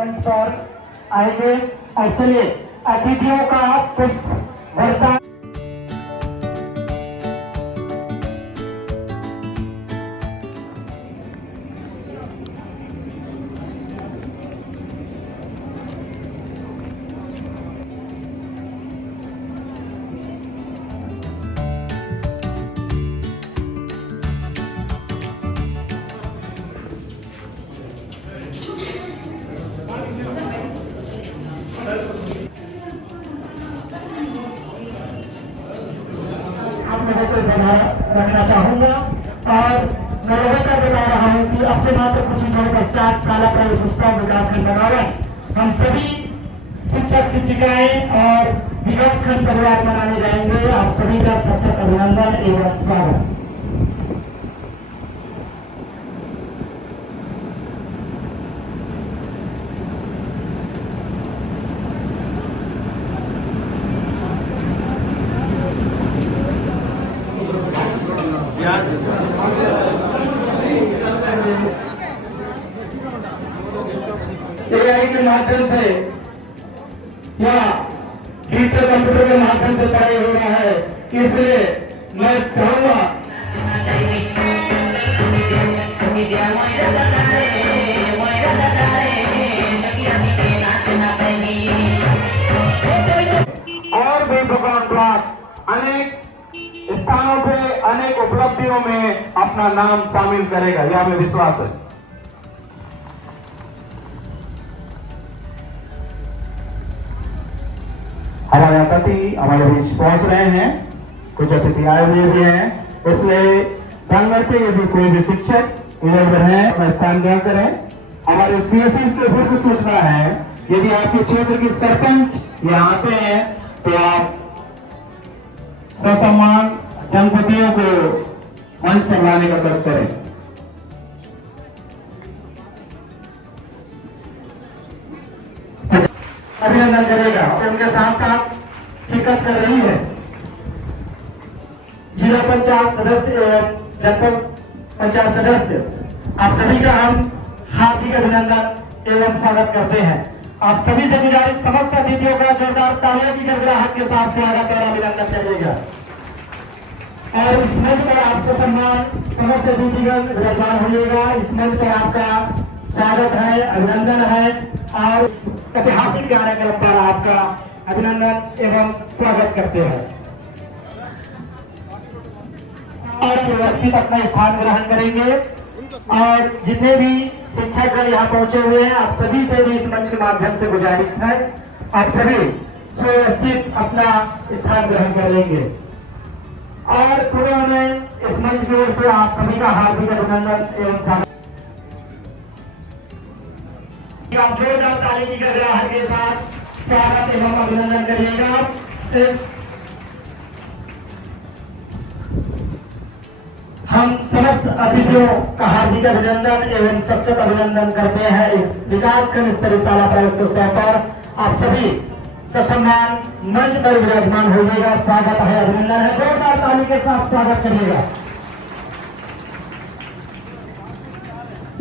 मंच पर आएंगे और चलिए अतिथियों का पुष्प वर्षा। रखना चाहूंगा और मैं लगातार बता रहा हूं कि अब से मात्र कुछ ही समय पश्चात शाला प्रवेश उत्सव विकासखंड बनावन हम सभी शिक्षक शिक्षिकाएं और विकासखंड परिवार मनाने जाएंगे। आप सभी का सशक्त अभिनंदन एवं स्वागत। एआई के माध्यम से या डिजिटल कंप्यूटर के माध्यम से पढ़ाई हो रहा है, इसलिए मैं चाहूंगा और भी भगवान प्राप्त अनेक स्थानों पे अनेक उपलब्धियों में अपना नाम शामिल करेगा, यह हमें विश्वास है। हमारे अतिथि हमारे बीच पहुंच रहे हैं, कुछ अतिथि आए हुए भी हैं, इसलिए प्रांगण पे यदि कोई भी शिक्षक इधर उधर है अपना स्थान ग्रहण करें। हमारे सीएससी से फिर से सूचना है, यदि आपके क्षेत्र की सरपंच यहाँ आते हैं तो आप ससम्मान जनपतियों को मंच पर लाने का प्रयास करें। अभिनंदन करेगा और उनके साथ साथ शिरकत कर रही है जिला पंचायत सदस्य एवं जनपद पंचायत सदस्य। आप सभी का हम हार्दिक अभिनंदन एवं स्वागत करते हैं। आप सभी से गुजारिश समस्त अतिथियों का जोरदार तालियों की गड़गड़ाहट के साथ स्वागत और अभिनंदन करिएगा और इस मंच पर आपसे सम्मान समस्त अतिथिगण विराजमान होइएगा। इस मंच पर आपका स्वागत है, अभिनंदन है और ऐतिहासिक कार्यक्रम पर आपका अभिनंदन एवं स्वागत करते हैं और व्यवस्थित अपना स्थान ग्रहण करेंगे। और जितने भी शिक्षकगण यहाँ पहुंचे हुए हैं, आप सभी से भी इस मंच के माध्यम से गुजारिश है, आप सभी सुव्यवस्थित अपना स्थान ग्रहण कर लेंगे और पुनः में इस मंच की ओर से आप सभी का हार्दिक अभिनंदन एवं स्वागत। आप जोरदार ताली की गड़गड़ाहट के साथ स्वागत एवं अभिनंदन करिएगा। हम समस्त अतिथियों का हार्दिक अभिनंदन एवं सशक्त अभिनंदन करते हैं इस विकासखंड स्तरीय शाला प्रवेश उत्सव पर। आप सभी ससम्मान मंच पर विराजमान होइएगा। स्वागत है, अभिनंदन है, जोरदार ताली के साथ स्वागत करिएगा।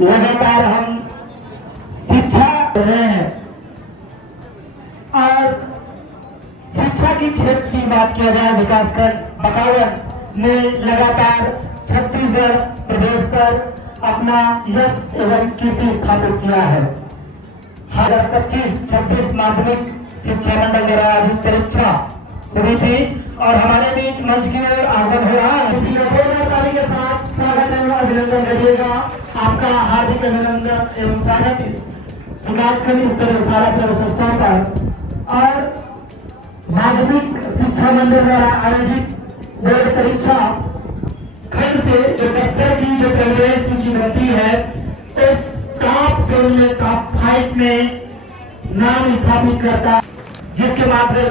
लगातार हम शिक्षा रहे हैं और शिक्षा की क्षेत्र की बात किया जाए, विकासखंड बकावन ने लगातार छत्तीसगढ़ प्रदेश पर अपना यश एवं कीर्ति स्थापित किया है। 2025-26 माध्यमिक शिक्षा मंडल द्वारा आयोजित परीक्षा हुई थी और हमारे बीच मंच की ओर आगमन हो रहा है। ताली के साथ स्वागत एवं अभिनंदन करिएगा। आपका हार्दिक अभिनंदन एवं स्वागत इस विकासखंड स्तरीय शाला प्रवेश उत्सव पर। और माध्यमिक शिक्षा मंडल द्वारा आयोजित बोर्ड परीक्षा खंड से जो बस्तर की जो प्रवेश सूची बनती है, उस टॉप 10 में टॉप 5 में नाम स्थापित करता, जिसके माध्यम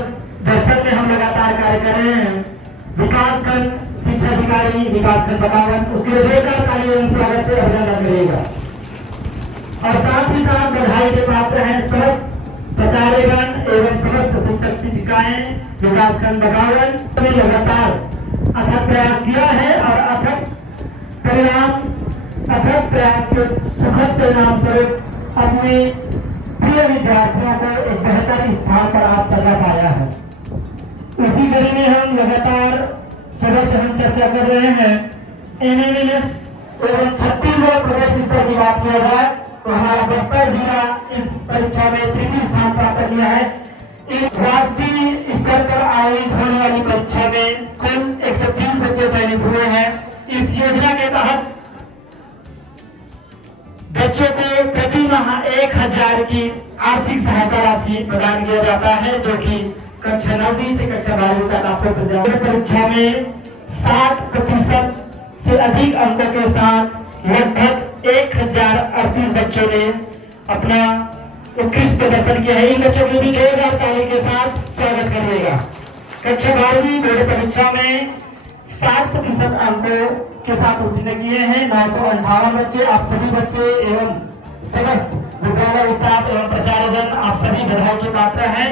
में हम लगातार कार्य कर रहे हैं। विकासखंड शिक्षा अधिकारी विकासखंड बकावन, उसके लिए जोरदार ताली एवं स्वागत से अभिनंदन करेगा। और साथ ही साथ बधाई के पात्र हैं समस्त प्राचार्यगण एवं समस्त शिक्षक शिक्षिकाएं विकासखंड बकावन ने लगातार अथक प्रयास किया है और अथक प्रयास के सुखद परिणाम स्वरूप अपने प्रिय विद्यार्थियों को एक बेहतर स्थान पर आज सजा पाया है। इसी कड़ी में हम लगातार सदस्य हम चर्चा कर रहे हैं। एमएमएस एवं छत्तीसगढ़ प्रदेश स्तर की बात किया जाए तो हमारा बस्तर जिला इस परीक्षा में तृतीय स्थान प्राप्त किया है। राष्ट्रीय स्तर पर आयोजित होने वाली परीक्षा में कुल 130 बच्चे चयनित हुए हैं। इस योजना के तहत बच्चों को प्रति माह 1000 की आर्थिक सहायता राशि प्रदान किया जाता है, जो कि कक्षा 9वीं से कक्षा 12वीं तक आपको परीक्षा में 60% से अधिक अंकों के साथ लगभग 1038 बच्चों ने अपना उत्कृष्ट प्रदर्शन किया है। इन बच्चों को भी जोरदार ताली के साथ स्वागत करिएगा। कक्षा 12वीं बोर्ड परीक्षा में 60% अंकों के साथ उत्तीर्ण किए हैं 958 बच्चे। आप सभी बच्चे एवं समस्त विद्यालय स्टाफ एवं प्रचारजन आप सभी बधाई के पात्र हैं।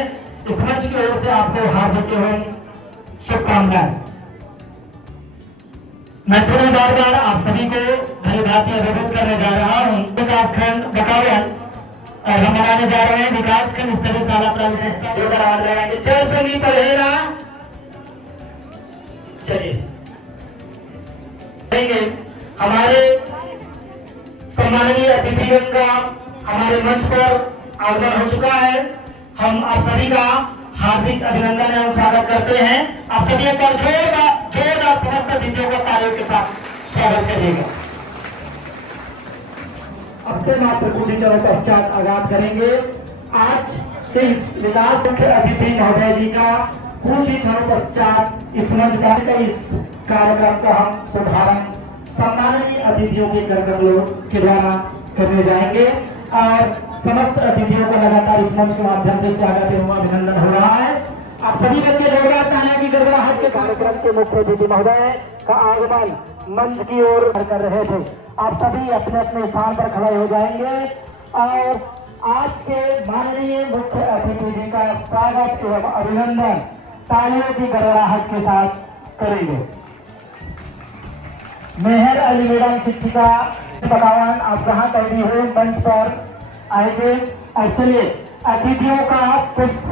इस मंच की ओर से आपको हार्दिक एवं शुभकामनाएं। मैं पुनः बार आप सभी को धन्यवाद अभिभूत करने जा रहा हूँ। विकासखंड बकावल और हम मनाने जा रहे हैं विकासखंड स्तरीय शाला प्रारंभ संस्था 2008 लगाएंगे। चल संगीत पढ़ेगा, चलिए हमारे सम्माननीय अतिथियों का हमारे मंच पर आगमन हो चुका है। हम आप सभी का हार्दिक अभिनंदन एवं स्वागत करते हैं। आप सभी एक बार जोरदार समस्त अतिथियों का तालियों के साथ स्वागत करिएगा। अब से मात्र कुछ ही चरण पश्चात आगाज करेंगे आज के इस विकास मुख्य अतिथि महोदय जी का कुछ ही क्षणों पश्चात इस मंच का इस कार्यक्रम का हम शुभारंभ सम्माननीय अतिथियों के करकमलों के द्वारा करने जाएंगे और समस्त अतिथियों को लगातार इस मंच के माध्यम से स्वागत एवं अभिनंदन हो रहा है। आप सभी बच्चे जोरदार तालियों की गड़गड़ाहट के कार्यक्रम के मुख्य अतिथि महोदय का आगमन मंच की ओर कर रहे थे। आप सभी अपने अपने स्थान पर खड़े हो जाएंगे और आज के माननीय मुख्य अतिथि जी का स्वागत एवं अभिनंदन तालियों की गड़गड़ाहट के साथ करेंगे। मेहर अली मैडम शिक्षिका बकावन, आप जहाँ कहीं भी हो मंच पर आएंगे और चलिए अतिथियों का पुष्प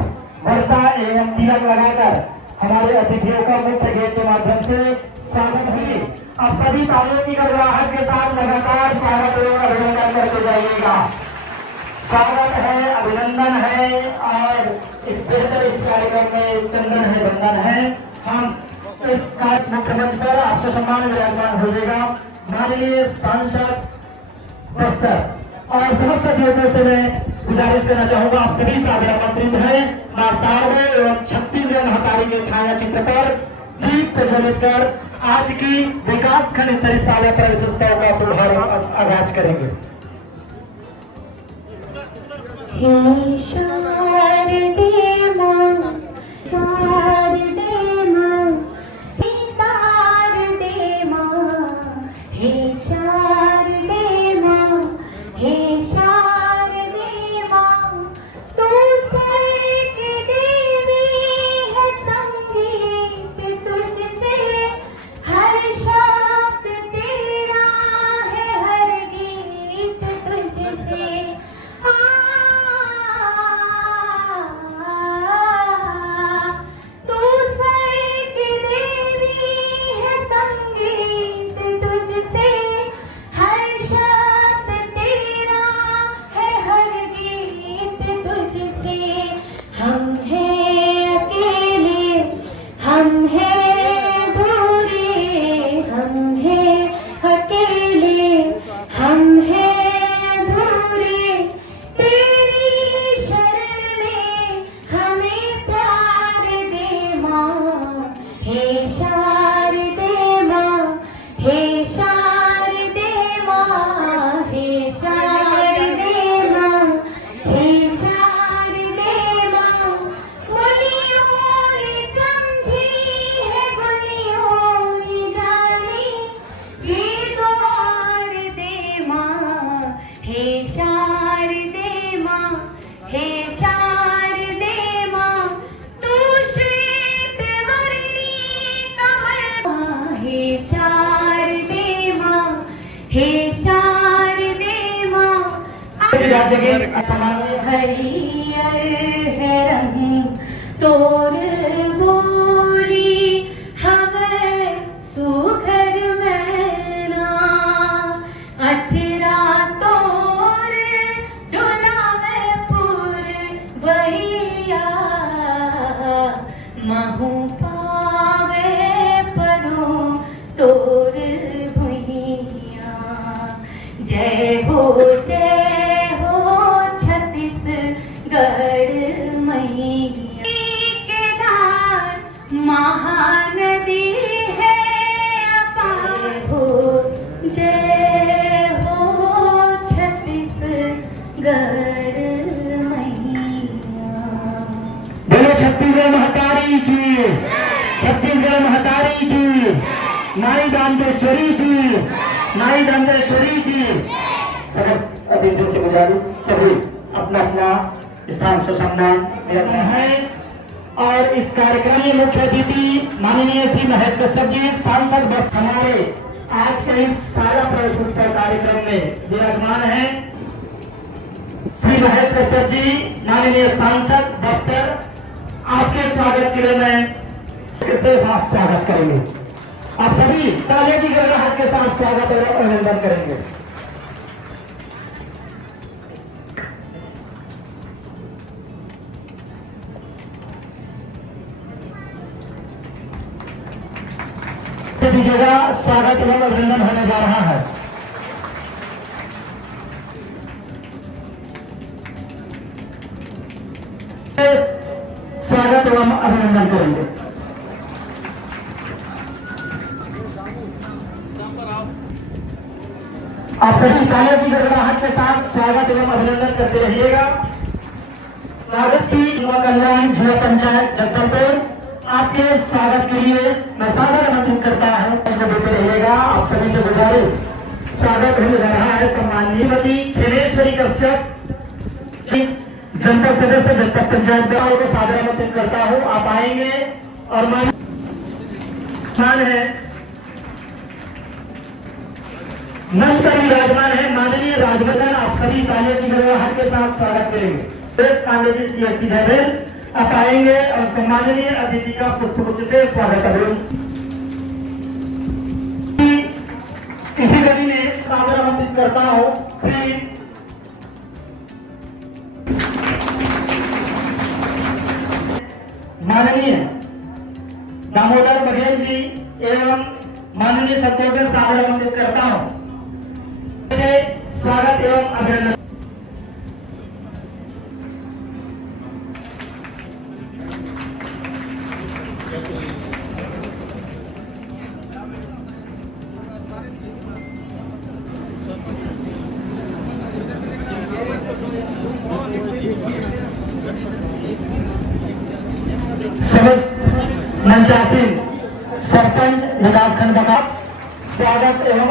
वर्षा एवं तिलक लगाकर हमारे अतिथियों का मुख्य गेट के माध्यम से स्वागत हुई। आप सभी तालियों की गड़गड़ाहट के साथ लगातार स्वागत एवं अभिनंदन करते जाइएगा। स्वागत है, अभिनंदन है और इस बेहतर इस कार्यक्रम में चंदन है, बंधन है। हम इस मुख्य मंच पर आपसे सम्मान विराजमान हो जाएगा माननीय सांसद बस्तर और समस्त अतिथियों से मैं गुजारिश करना चाहूंगा, आप सभी सादर आमंत्रित हैं। मां शारदा एवं छत्तीसगढ़ महतारी के छाया चित्र पर दीप प्रज्वलित कर आज की विकासखंड स्तरीय शाला प्रवेश उत्सव का शुभारंभ आगाज करेंगे। हे शारदे मां, शारदे मां, हे तारदे मां, हे शारदे मां, हे शारदे मां, तू स्वर्ग देवी है, संगीत तुझसे हर शब्द तेरा है, हर गीत तुझसे राज्य के सम्माननीय हरियर है रंग तोर बोली हवे सुघर मैना अचरा तोर डोला में पुर भैया महू पावे परो तोर भुइया जय हो छत्तीसगढ़ मैया केदार महानदी है अपार हो जय हो छत्तीसगढ़ मैया। बोलो छत्तीसगढ़ महतारी की, छत्तीसगढ़ महतारी की, नाई दांतेश्वरी की, नाई दांतेश्वरी की। समस्त अतिथियों से गुजारिश सभी अपना अपना स्थान सुसम्मान रखना है। और इस कार्यक्रम में मुख्य अतिथि माननीय श्री महेश कश्यप जी सांसद बस हमारे आज के इस सारा प्रवेशोत्सव कार्यक्रम में विराजमान है। श्री महेश कश्यप जी माननीय सांसद बस्तर, आपके स्वागत के लिए मैं से स्वागत करेंगे। आप सभी तालियों की गड़गड़ाहट के साथ स्वागत और अभिनंदन करेंगे। सभी जगह स्वागत एवं अभिनंदन होने जा रहा है। स्वागत एवं अभिनंदन करेंगे। आप सभी तालियों की गड़गड़ाहट के साथ स्वागत एवं अभिनंदन करते रहिएगा। स्वागत की युवा कल्याण जिला पंचायत जगदलपुर आपके स्वागत के लिए मैं सादर आमंत्रित करता हूं। देते रहिएगा। आप सभी से गुजारिश, स्वागत होने जा रहा है सम्माननीय श्रीमती खेलेश्वरी कश्यप जनपद सदस्य जनपद पंचायत को सादर आमंत्रित करता हूं। आप आएंगे और मान है मंच पर विराजमान है माननीय राजवर्धन। आप सभी तालियों की गड़गड़ाहट के साथ स्वागत करेंगे। पांडे जी CSC जयवेल आप आएंगे और सम्माननीय अतिथि का पुष्पगुच्छ से स्वागत करेंगे। इसी कड़ी में सादर आमंत्रित करता हूं श्री माननीय दामोदर बघेल जी एवं माननीय संतोष में सादर आमंत्रित करता हूं। स्वागत एवं अभिनंदन। समस्त मंचासीन सरपंच विकासखंड का स्वागत एवं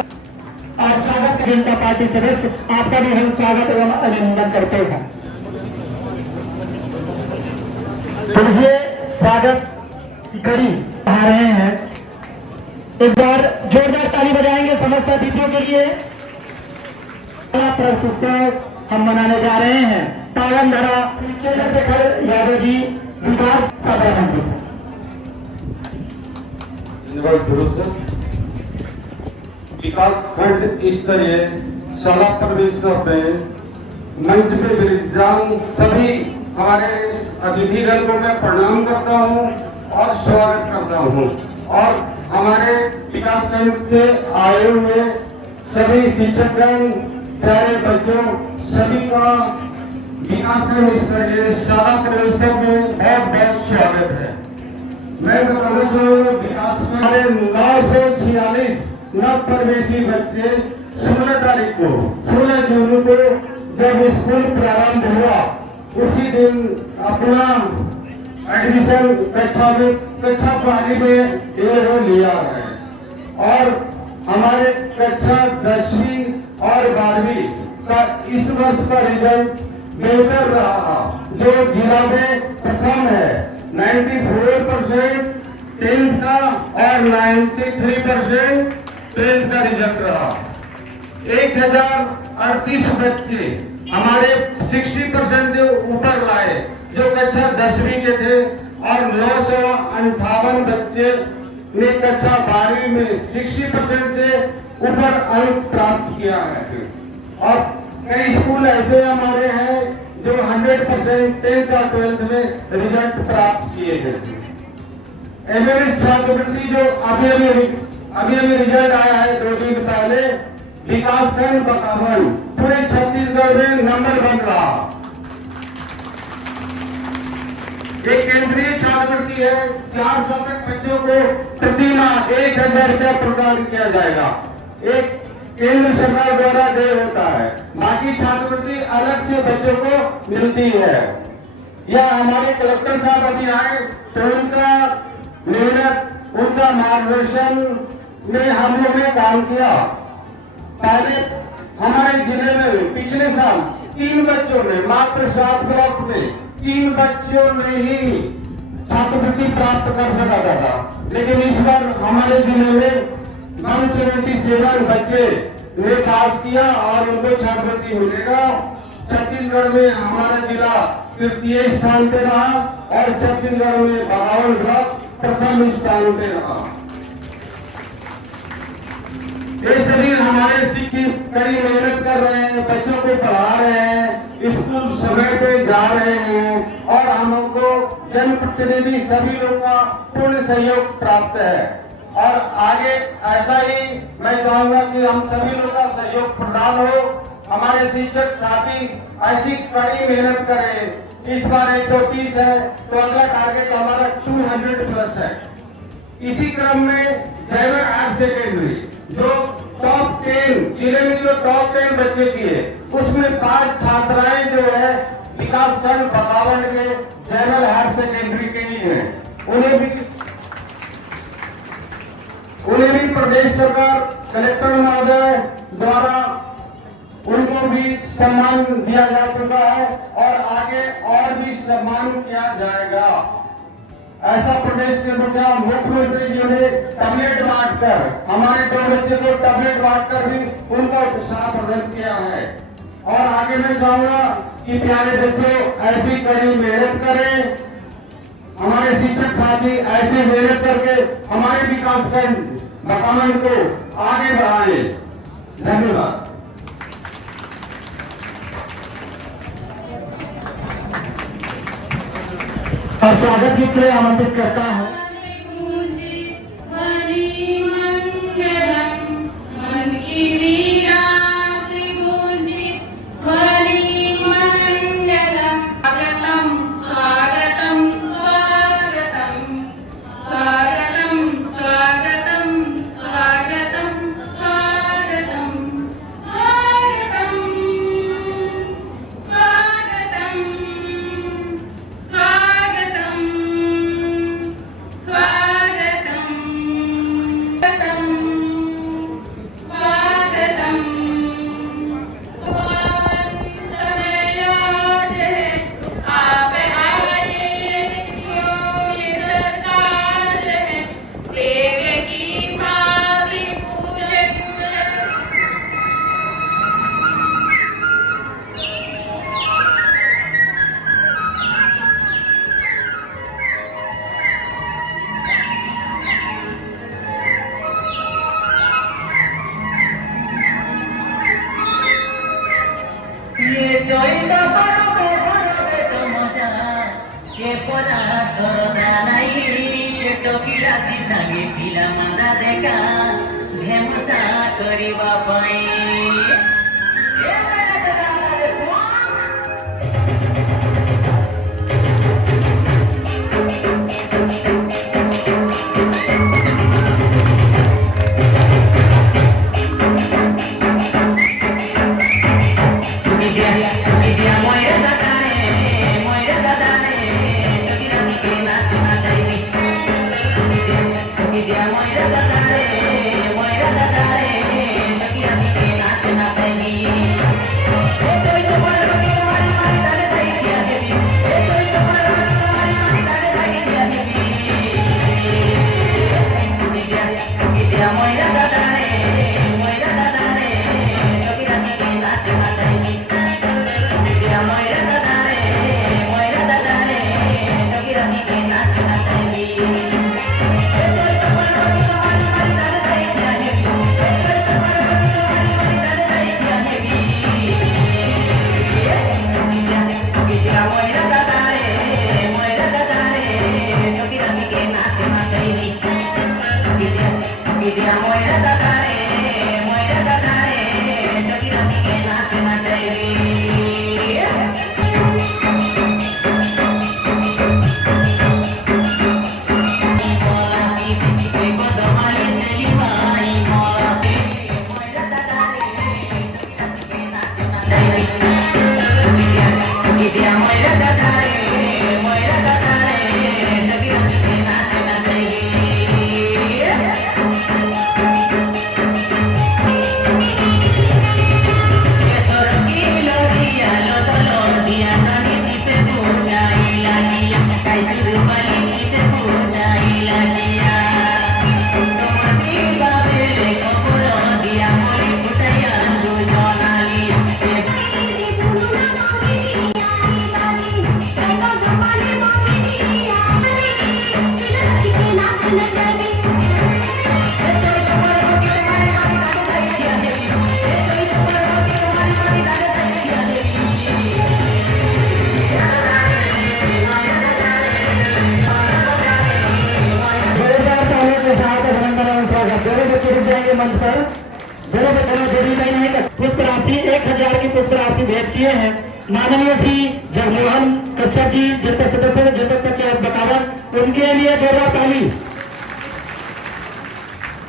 और स्वागत जनता पार्टी सदस्य आपका भी हम स्वागत एवं अभिनंदन करते हैं। तो ये स्वागत की कड़ी आ रहे हैं। एक बार जोरदार ताली बजाएंगे समस्त अतिथियों के लिए। प्रवेशोत्सव हम मनाने जा रहे हैं। पावन धरा श्री चंद्रशेखर यादव जी विकास सभा मंत्री विकास खंड स्तरीय शाला प्रवेशोत्सव में मंच पे विराजमान सभी हमारे अतिथिगण को मैं प्रणाम करता हूं और स्वागत करता हूं। और हमारे विकास खंड से आए हुए सभी शिक्षकगण, प्यारे बच्चों, सभी का विकास खंड स्तरीय शाला प्रवेशोत्सव में बहुत बहुत स्वागत है। मैं बताना चाहूँगा विकास खंड 946 नव प्रवेशी बच्चे 16 तारीख को 16 जून को जब स्कूल प्रारंभ हुआ उसी दिन अपना एडमिशन कक्षा पहली में ये लिया है। और हमारे कक्षा 10वीं और 12वीं का इस वर्ष का रिजल्ट बेहतर रहा, जो जिला में प्रथम है। 94% 10th का और 93% 10th का रिजल्ट रहा। 1038 बच्चे हमारे 60% से ऊपर लाए, जो कक्षा 10वीं के थे, और 958 बच्चे ने कक्षा 12वीं में 60% से ऊपर अंक प्राप्त किया है। और कई स्कूल ऐसे हमारे हैं जो 100% 10th और 12th में रिजल्ट प्राप्त किए थे। एवरेज छात्रवृत्ति जो अभी रिजल्ट आया है 2 दिन पहले, विकासखंड बकावन पूरे छत्तीसगढ़ में नंबर 1 रहा। एक केंद्रीय छात्रवृत्ति है, 4 साल तक बच्चों को प्रति माह 1000 रुपया प्रदान किया जाएगा। एक केंद्र सरकार द्वारा देय होता है, बाकी छात्रवृत्ति अलग से बच्चों को मिलती है। यह हमारे कलेक्टर साहब अभी आए तो उनका मेहनत, उनका मार्गदर्शन में हम लोग ने काम किया। पहले हमारे जिले में पिछले साल 3 बच्चों ने, मात्र 7 ब्लॉक में 3 बच्चों ने ही छात्रवृत्ति प्राप्त कर सका था, लेकिन इस बार हमारे जिले में 177 बच्चे ने पास किया और उनको छात्रवृत्ति मिलेगा। छत्तीसगढ़ में हमारा जिला तृतीय स्थान पे रहा और छत्तीसगढ़ में बकावन ब्लॉक प्रथम स्थान पे रहा। ये सभी हमारे शिक्षक कड़ी मेहनत कर रहे हैं, बच्चों को पढ़ा रहे हैं, स्कूल समय पे जा रहे हैं और हमको जनप्रतिनिधि सभी लोगों का पूर्ण सहयोग प्राप्त है। और आगे ऐसा ही मैं चाहूंगा कि हम सभी लोगों का सहयोग प्रदान हो, हमारे शिक्षक साथी ऐसी कड़ी मेहनत करें। इस बार 130 है तो अगला टारगेट हमारा 200 प्लस है। इसी क्रम में जयवर हायर सेकेंडरी जो टॉप 10 जिले में जो टॉप 10 बच्चे किए, उसमें 5 छात्राएं जो है विकासखंड बकावन के जयवर हायर सेकेंडरी के ही हैं। उन्हें भी प्रदेश सरकार कलेक्टर महोदय द्वारा उनको भी सम्मान दिया जा चुका है और आगे और भी सम्मान किया जाएगा। ऐसा प्रदेश के मुख्यमंत्री जी ने टैबलेट बांटकर, हमारे 2 बच्चे को टैबलेट बांटकर भी उनका उत्साह प्रदान किया है। और आगे मैं चाहूंगा कि प्यारे बच्चों ऐसी कड़ी मेहनत करें, हमारे शिक्षक साथी ऐसे मेहनत करके हमारे विकासखंड बकावन को आगे बढ़ाएं। धन्यवाद। और स्वागत के लिए आमंत्रित करता हूँ मंच पर दोनों बच्चों जोड़ी लाइन है पुष्प राशि 1000 की पुष्प राशि भेंट किए हैं माननीय श्री जगमोहन कश्यप जी जनपद सदस्य जनपद पंचायत बकावत उनके लिए जोरदार ताली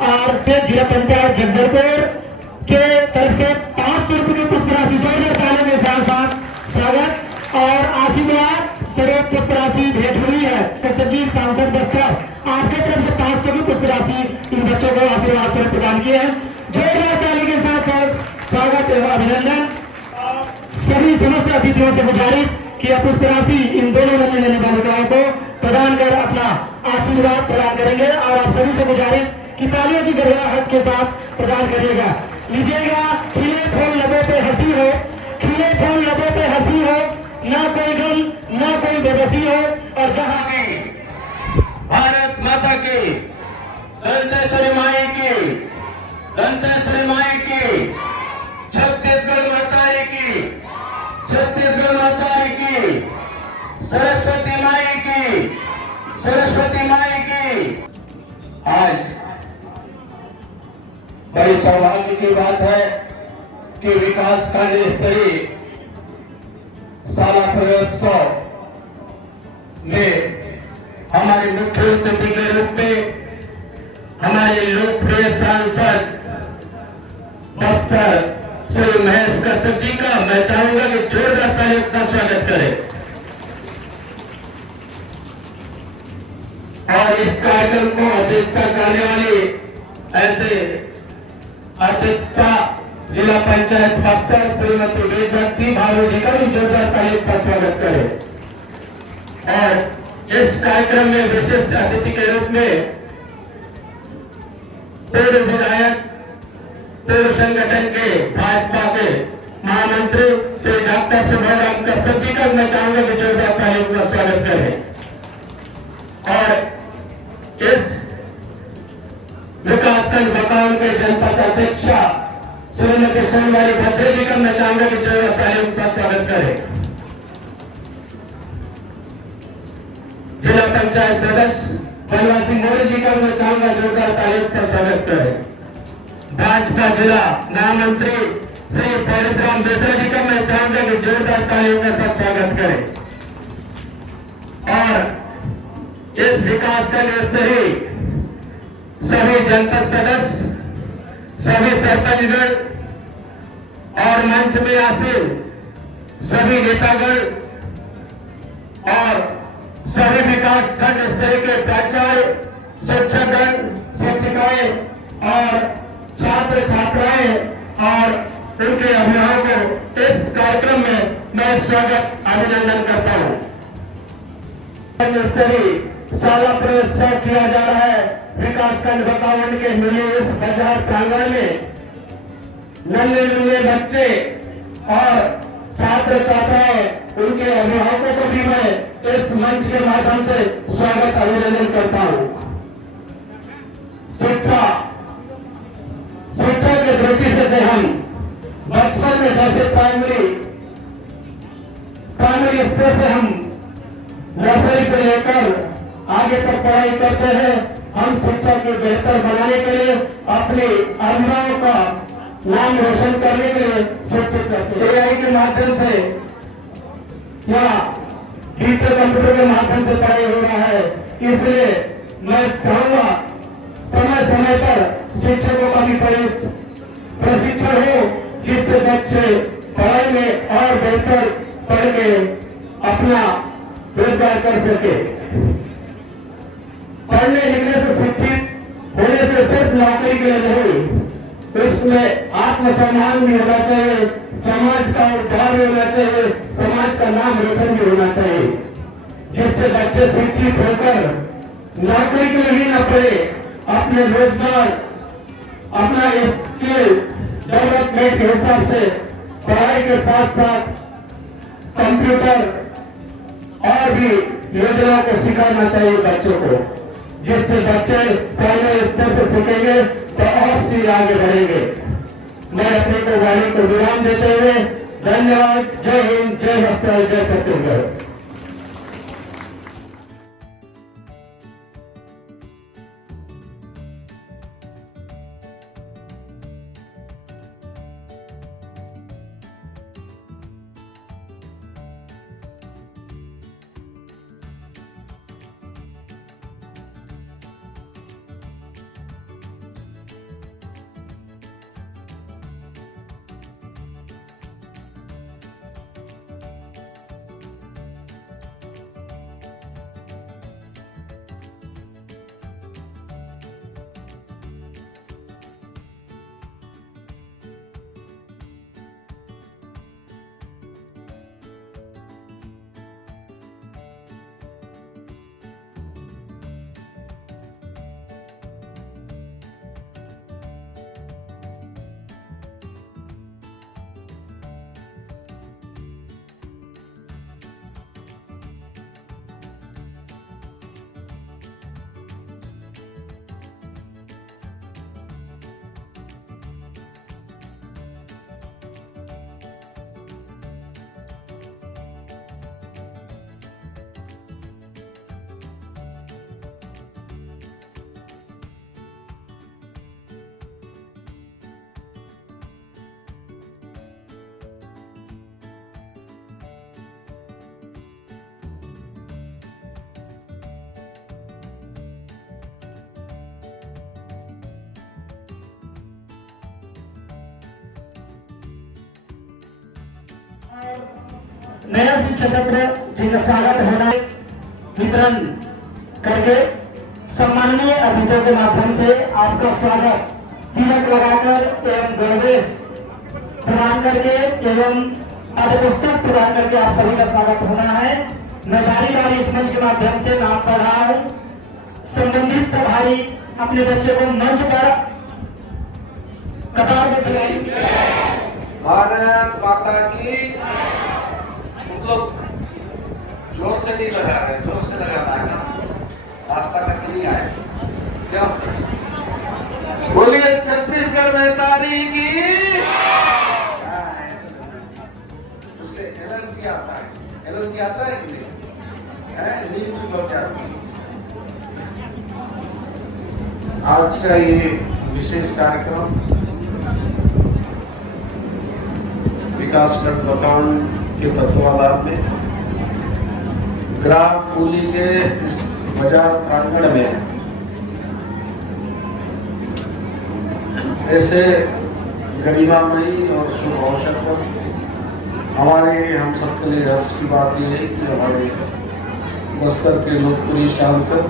और जिला पंचायत जगदलपुर के तरफ से 500 रुपए की पुष्प राशि जोरदार ताली के साथ साथ स्वागत और आशीर्वाद स्वरूप पुष्प राशि भेंट हुई है कश्यप जी सांसद बस्तर आपके तरफ से 500 की पुष्प राशि इन बच्चों को आशीर्वाद स्वरूप प्रदान किए हैं जोरदार ताली के साथ साथ स्वागत एवं अभिनंदन सभी समस्त अतिथियों से गुजारिश कि आप पुष्प राशि इन दोनों नन्हे नन्हे बालिकाओं को प्रदान कर अपना आशीर्वाद प्रदान करेंगे और आप सभी से गुजारिश कि तालियों की गड़गड़ाहट के साथ प्रदान करिएगा लीजिएगा खिले फूल लबों पे हंसी हो खिले फूल लबों पे हंसी हो ना कोई गम ना कोई बेबसी हो और जहाँ भी भारत माता की दंतेश्वरी माई की दंतेश्वरी माई की छत्तीसगढ़ मातारी की छत्तीसगढ़ मातारी की सरस्वती माई की सरस्वती माई की आज बड़ी सौभाग्य की बात है कि विकास खंड स्तरीय साला प्रयोत्सव में हमारे मुख्य अतिथि के रूप में हमारे लोकप्रिय सांसद बस्तर श्री महेश कश्यप जी का मैं चाहूंगा कि जोरदार तालियों के साथ स्वागत करें और इस कार्यक्रम को अध्यक्षता करने वाली ऐसे अध्यक्षता जिला पंचायत बस्तर श्रीमती वेदवती भानु जी का भी जोरदार तालियों के साथ स्वागत करें और इस कार्यक्रम में विशिष्ट अतिथि के रूप में पूर्व विधायक पूर्व संगठन के भाजपा के महामंत्री श्री डॉक्टर शुभराम कश्यप जी का मैं चाहूंगा कि जोरदार तालियों का स्वागत करें और इस विकासखंड बकावत के जनपद अध्यक्षा श्रीमती सोमवारी भद्रे जी का मैं चाहूंगा कि जोरदार तालियों के साथ स्वागत करें जिला पंचायत सदस्य बलवा सिंह मोरे जी का मैं चाहूंगा जोरदार तालियों से स्वागत करें भाजपा जिला महामंत्री श्री परशुराम बेसरा जी का मैं चाहूंगा कि जोरदार तालियों के साथ स्वागत करें और इस विकास खंड स्तरीय सभी जनपद सदस्य सभी सरपंचगण और मंच में आसीन सभी नेतागण और सभी विकास खंड स्तरीय के प्राचार्य शिक्षकगण शिक्षिकाएं और छात्र छात्राएं और उनके अभिभावकों इस कार्यक्रम में मैं स्वागत अभिनंदन करता हूं स्तरीय साला प्रयोत्सव किया जा रहा है विकासखंड बकावंड के मिले इस बाजार प्रांगण में नन्हे नन्हे बच्चे और छात्र छात्राएं उनके अभिभावकों को भी मैं इस मंच के माध्यम से स्वागत अभिनंदन करता हूं शिक्षा के दृष्टि से हम बचपन में जैसे प्राइमरी स्तर से हम नर्सरी से लेकर आगे तक पढ़ाई करते हैं हम शिक्षा को बेहतर बनाने के लिए अपने अभिभावकों का नाम रोशन करने के लिए शिक्षित करते हैं। AI के माध्यम से या डिजिटल कंप्यूटर के माध्यम से पढ़ाई हो रहा है, इसलिए मैं चाहूंगा समय समय पर शिक्षकों का भी प्रशिक्षण हो, जिससे बच्चे पढ़ाई में और बेहतर पढ़ के अपना रोजगार कर सके। पढ़ने लिखने से शिक्षित होने से सिर्फ नौकरी के लिए नहीं, उसमें आत्मसम्मान भी होना चाहिए, समाज का उद्धार भी होना चाहिए, समाज का नाम रोशन भी होना चाहिए, जिससे बच्चे शिक्षित होकर नौकरी के लिए न पड़े, अपने रोजगार, अपना स्किल डेवलपमेंट के हिसाब से पढ़ाई के साथ साथ कंप्यूटर और भी योजनाओं को सिखाना चाहिए बच्चों को, जिससे बच्चे पहले स्तर से सीखेंगे तो और सी आगे बढ़ेंगे। मैं अपने को वाणी को विराम देते हुए धन्यवाद। जय हिंद, जय बस्तर, जय छत्तीसगढ़। नया शिक्षा सत्र जिनका स्वागत होना वितरण करके सम्माननीय अतिथियों के माध्यम से आपका स्वागत तिलक लगाकर एवं गणवेश प्रदान करके एवं पाठ्यपुस्तक प्रदान करके आप सभी का स्वागत होना है। मैं बारी बारी इस मंच के माध्यम से नाम पढ़ रहा हूँ। संबंधित प्रभारी अपने बच्चे को मंच पर कतार में बुलाएं। भारत माता की। तुम लोग जोर से नहीं लगा रहे, जोर से लगाना है ना, रास्ता तक नहीं आए। क्यों? बोलिए छत्तीसगढ़ में तारी की। उससे एलर्जी आता है, एलर्जी आता है कि नहीं? नींद भी बढ़ जाती है। आज का ये विशेष कार्यक्रम विकासखंड बकाउंड के तत्वाधान में ग्राम कूली के इस बाजार प्रांगण में ऐसे गरिमामयी और शुभ अवसर पर हमारे हम सबके लिए हर्ष की बात यह है कि हमारे बस्तर के लोकप्रिय सांसद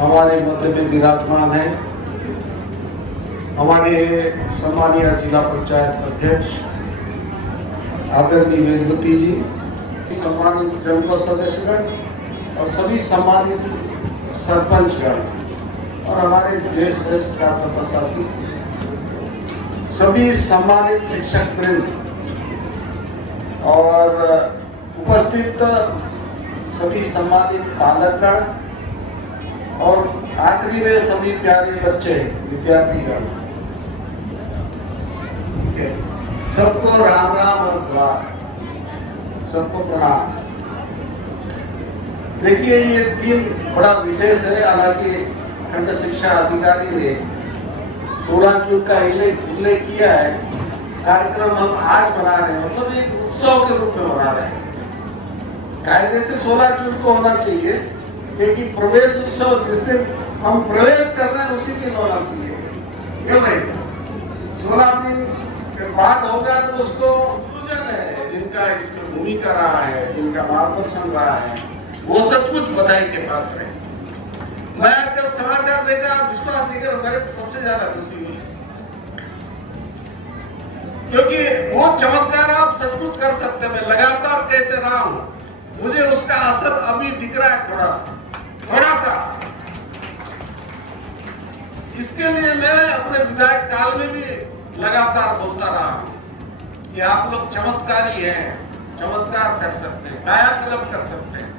हमारे मध्य में विराजमान है। हमारे सम्मानीय जिला पंचायत अध्यक्ष आदरणीय वेदवती जी, सम्मानित जनपद सदस्यगण और सभी सम्मानित सरपंचगण और हमारे ज्येष्ठ कार्यकर्ता साथी, सभी सम्मानित शिक्षक वृंद और उपस्थित सभी सम्मानित पालकगण और आखिरी में सभी प्यारे बच्चे विद्यार्थीगण, सबको राम राम और द्वार, सबको प्रणाम। देखिए ये दिन बड़ा विशेष है। हालांकि खंड शिक्षा अधिकारी ने 16 जून का उल्लेख किया है। कार्यक्रम हम आज मना रहे हैं, मतलब एक उत्सव के रूप में मना रहे हैं। कायदे से 16 जून को होना चाहिए, लेकिन प्रवेश उत्सव जिस दिन हम प्रवेश कर रहे हैं उसी दिन होना चाहिए, क्यों नहीं? 16 दिन के बाद होगा तो उसको पूजन है, जिनका इसमें भूमिका रहा है, जिनका मार्गदर्शन रहा है, वो सचमुच बधाई के पात्र है। मैं जब समाचार देखा, विश्वास नहीं कर, मेरे सबसे ज्यादा खुशी हुई, क्योंकि वो चमत्कार आप सचमुच कर सकते। मैं लगातार कहते रहा हूं, मुझे उसका असर अभी दिख रहा है थोड़ा सा। इसके लिए मैं अपने विधायक काल में भी लगातार बोलता रहा हूं कि आप लोग चमत्कारी हैं, चमत्कार कर सकते हैं, कायाकल्प कर सकते हैं,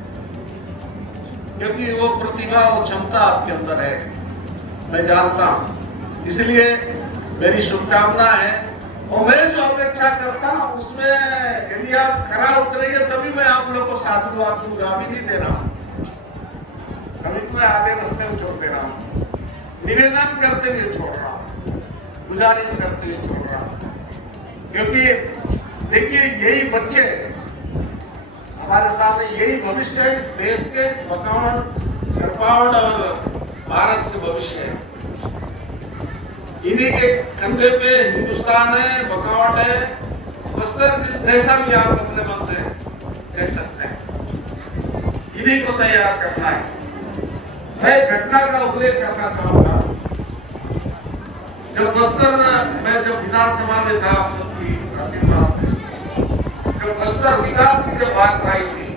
क्योंकि वो प्रतिभा, वो क्षमता आपके अंदर है, मैं जानता हूं। इसलिए मेरी शुभकामना है, और मैं जो अपेक्षा करता हूं उसमें यदि आप खरा उतरेंगे तभी मैं आप लोग को साधुवाद दूंगा, अभी नहीं दे रहा हूं, अभी तो मैं आधे रास्ते में छोड़ दे रहा हूं, निवेदन करते हुए छोड़ रहा हूं, गुजारिश करते हुए छोड़ रहा हूं। क्योंकि देखिए, यही बच्चे हमारे सामने, यही भविष्य है इस देश के, इस बकावंड, गरपावंड और भारत के भविष्य है। इन्हीं के कंधे पे हिंदुस्तान है, बकावट है, बस्तर जैसा भी आप अपने मन से कह सकते हैं, इन्हीं को तैयार करना है। मैं घटना का उल्लेख करना चाहूंगा। जब बस्तर में जब विधानसभा में था, आप सबकी आशीर्वाद से जब बस्तर विकास की जब बात आई थी,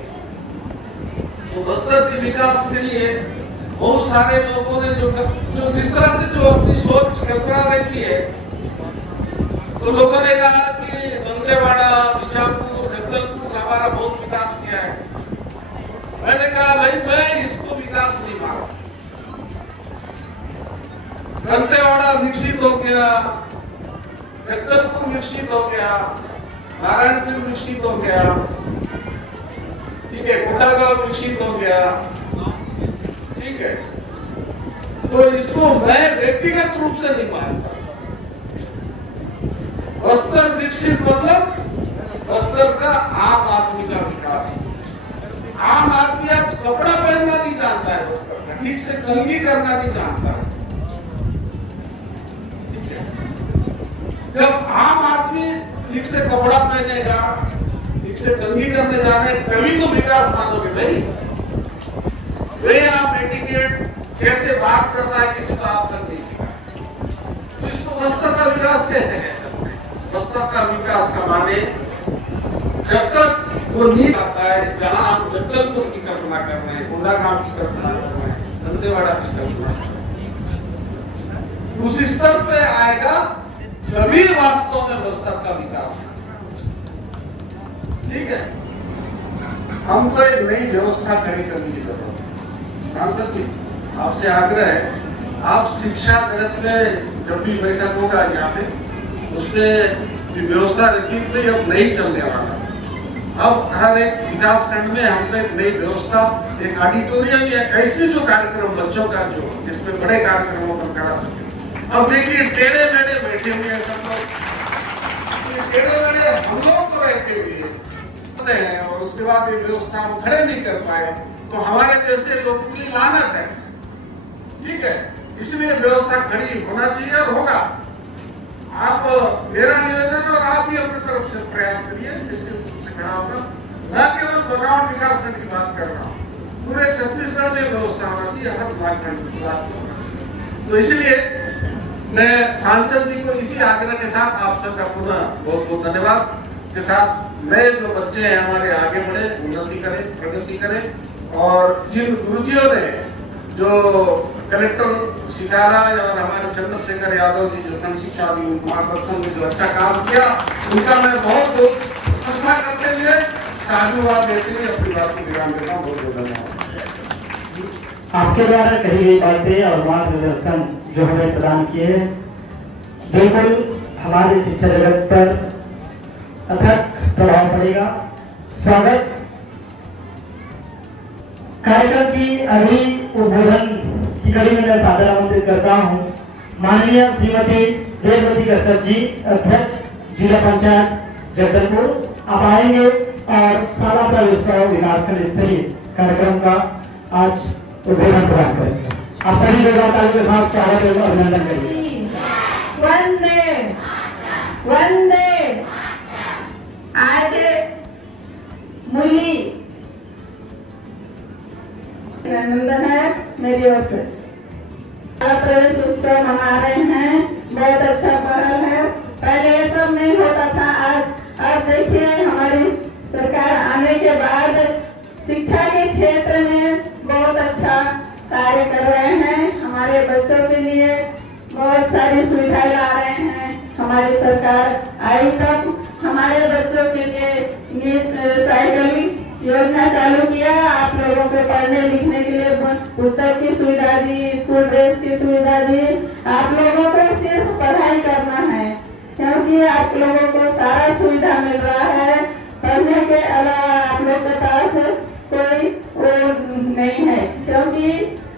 तो बस्तर के विकास के लिए बहुत सारे लोगों ने जो जिस तरह से जो अपनी सोच कल्पना रहती है, तो लोगों ने कहा कि दंतेवाड़ा, बीजापुर, जगदलपुर हमारा बहुत विकास किया है। मैंने कहा भाई, मैं इसको विकास नहीं मानता। दंतेवाड़ा विकसित हो गया, जगदलपुर विकसित हो गया, नारायणपुर विकसित हो गया, ठीक है, कोंडागांव विकसित हो गया, ठीक है, तो इसको मैं व्यक्तिगत रूप से नहीं मानता। बस्तर विकसित मतलब बस्तर का आम आदमी का विकास। आम आदमी आज कपड़ा पहनना नहीं जानता है, बस्तर में ठीक से कंघी करना नहीं जानता है, ठीक है। जब आम आदमी ठीक से कपड़ा पहनेगा, ठीक से कंघी करने जाने, तभी तो विकास मानोगे भाई। वे आप एटिकेट कैसे बात करना है किसी को आप तक नहीं सिखा, तो इसको बस्तर का विकास कैसे कह सकते हैं? बस्तर का विकास का माने जब तक वो नहीं आता है, जहां आप जगदलपुर की कल्पना कर रहे हैं, कोंडागांव की कल्पना कर रहे हैं, दंतेवाड़ा की कल्पना कर रहे हैं, उस स्तर पे आएगा तभी वास्तव में बस्तर का विकास है, ठीक है। हमको एक नई व्यवस्था खड़ी करने की जरूरत है। सांसद जी, आपसे आग्रह है, आप शिक्षा जगत में जब भी बैठक होगा यहाँ पे, उसमें व्यवस्था रखी कि अब नहीं चलने वाला। अब हर एक विकास खंड में हमको एक नई व्यवस्था, एक ऑडिटोरियम या ऐसे जो कार्यक्रम बच्चों का जो जिसमें बड़े कार्यक्रमों पर करा सके। अब देखिए, टेढ़े मेढ़े बैठे हुए हैं सब लोग, टेढ़े मेढ़े हम लोग तो रहते हुए हैं, और उसके बाद ये व्यवस्था हम खड़े नहीं कर पाए, तो हमारे जैसे लोगों की लानत है, ठीक है। इसलिए व्यवस्था खड़ी होना चाहिए और होगा। आप, मेरा निवेदन, और आप भी अपनी तरफ से प्रयास करिए जिससे खड़ा होगा। न केवल बगावट विकास खंड की बात कर रहा हूँ, पूरे छत्तीसगढ़ में व्यवस्था होना चाहिए, हर ब्लॉक खंड। तो इसलिए मैं सांसद जी को इसी आग्रह के साथ आप सबका पुनः बहुत बहुत धन्यवाद के साथ, नए जो बच्चे हैं हमारे आगे बढ़े, उन्नति करें, प्रगति करें, और जिन गुरुजियों ने जो कलेक्टर शिकारा और हमारे चंद्रशेखर यादव जी जो कल शिक्षा मार्गदर्शन में जो अच्छा काम किया, उनका मैं बहुत बहुत प्रशंसा करते हुए, साधुवाद देते हुए अपनी बात को विराम देता हूँ। बहुत बहुत धन्यवाद। आपके द्वारा कही गई बातें और मार्गदर्शन जो हमें प्रदान किए, बिल्कुल हमारे शिक्षा जगत पर अथक प्रभाव पड़ेगा। स्वागत कार्यक्रम की अभी उद्बोधन की कड़ी में मैं सादर आमंत्रित करता हूँ माननीय श्रीमती वेदवती कश्यप जी, अध्यक्ष जिला पंचायत जगदलपुर, आप आएंगे और शाला प्रवेशोत्सव विकासखंड स्तरीय कार्यक्रम का आज उद्घाटन प्रदान करेंगे। आप सभी जोरदार तालियों के साथ स्वागत एवं अभिनंदन करेंगे। वंदे वंदे। आज मूली अभिनंदन है मेरी ओर से। प्रवेश उत्सव मना रहे हैं, बहुत अच्छा पहल है। पहले ये सब नहीं होता था, आज देखिए हमारी सरकार आने के बाद शिक्षा के क्षेत्र में बहुत अच्छा कार्य कर रहे हैं। हमारे बच्चों के लिए बहुत सारी सुविधाएं ला रहे हैं। हमारी सरकार आई तब हमारे बच्चों के लिए साइकिल योजना चालू किया। आप लोगों को पढ़ने लिखने के लिए पुस्तक की सुविधा दी, स्कूल ड्रेस की सुविधा दी। आप लोगों को सिर्फ पढ़ाई करना है, क्योंकि आप लोगों को सारा सुविधा मिल रहा है। पढ़ने के अलावा आप लोग के पास कोई वो नहीं है, क्योंकि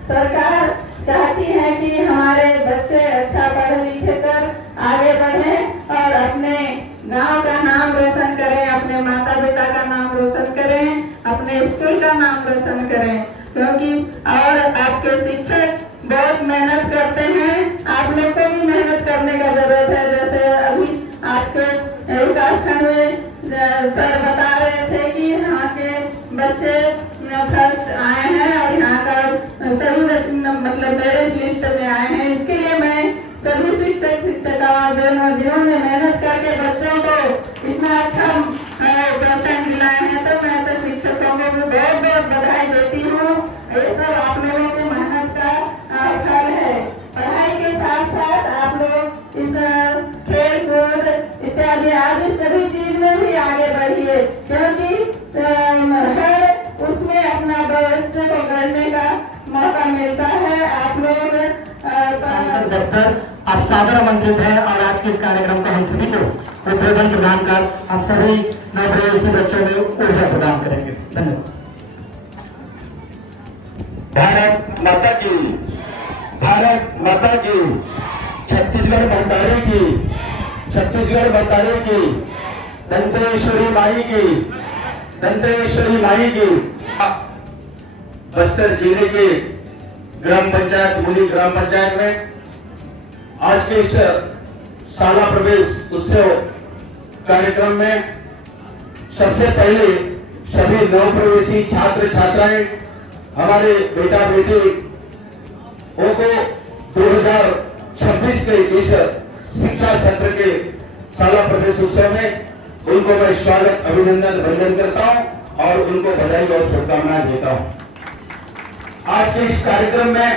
सरकार चाहती है कि हमारे बच्चे अच्छा पढ़ लिख कर आगे बढ़े और अपने गांव का नाम रोशन करें, अपने माता पिता का नाम रोशन करें, अपने स्कूल का नाम रोशन करें। क्योंकि और आपके शिक्षक बहुत मेहनत करते हैं, आप लोग को भी मेहनत करने का जरूरत है। जैसे अभी आपके विकासखंड में सर बता रहे थे कि यहाँ के बच्चे फर्स्ट आए हैं और यहाँ का सभी मतलब मेरिट लिस्ट में आए हैं। इसके लिए मैं सभी शिक्षक शिक्षिकाओं जिन्होंने मेहनत करके बच्चों को इतना अच्छा परसेंट दिलाए हैं, तो मैं तो शिक्षकों को भी बहुत बहुत बधाई देती हूँ। ये सब आप लोगों की मेहनत का फल है। पढ़ाई के साथ साथ आप लोग इस खेल कूद इत्यादि आदि सभी चीज में भी आगे बढ़िए, क्योंकि हर उसमें अपना भविष्य को गढ़ने का मौका मिलता है। आप लोग दस्तर आप सादर आमंत्रित हैं और आज के इस कार्यक्रम का हम सभी को उद्घाटन प्रदान कर आप सभी नवप्रवेशी बच्चों में ऊर्जा प्रदान करेंगे। धन्यवाद। भारत माता की, भारत माता की, छत्तीसगढ़ भंडारी की, छत्तीसगढ़ भंडारी की, दंतेश्वरी माई की, दंतेश्वरी माई की। बस्तर जिले के ग्राम पंचायत मूली ग्राम पंचायत में आज के इस शाला प्रवेश उत्सव कार्यक्रम में सबसे पहले सभी नवप्रवेशी छात्र छात्राएं हमारे बेटा बेटी को 2026 के इस शिक्षा सत्र के शाला प्रवेश उत्सव में उनको मैं स्वागत अभिनंदन वंदन करता हूं और उनको बधाई और शुभकामनाएं देता हूं। आज के इस कार्यक्रम में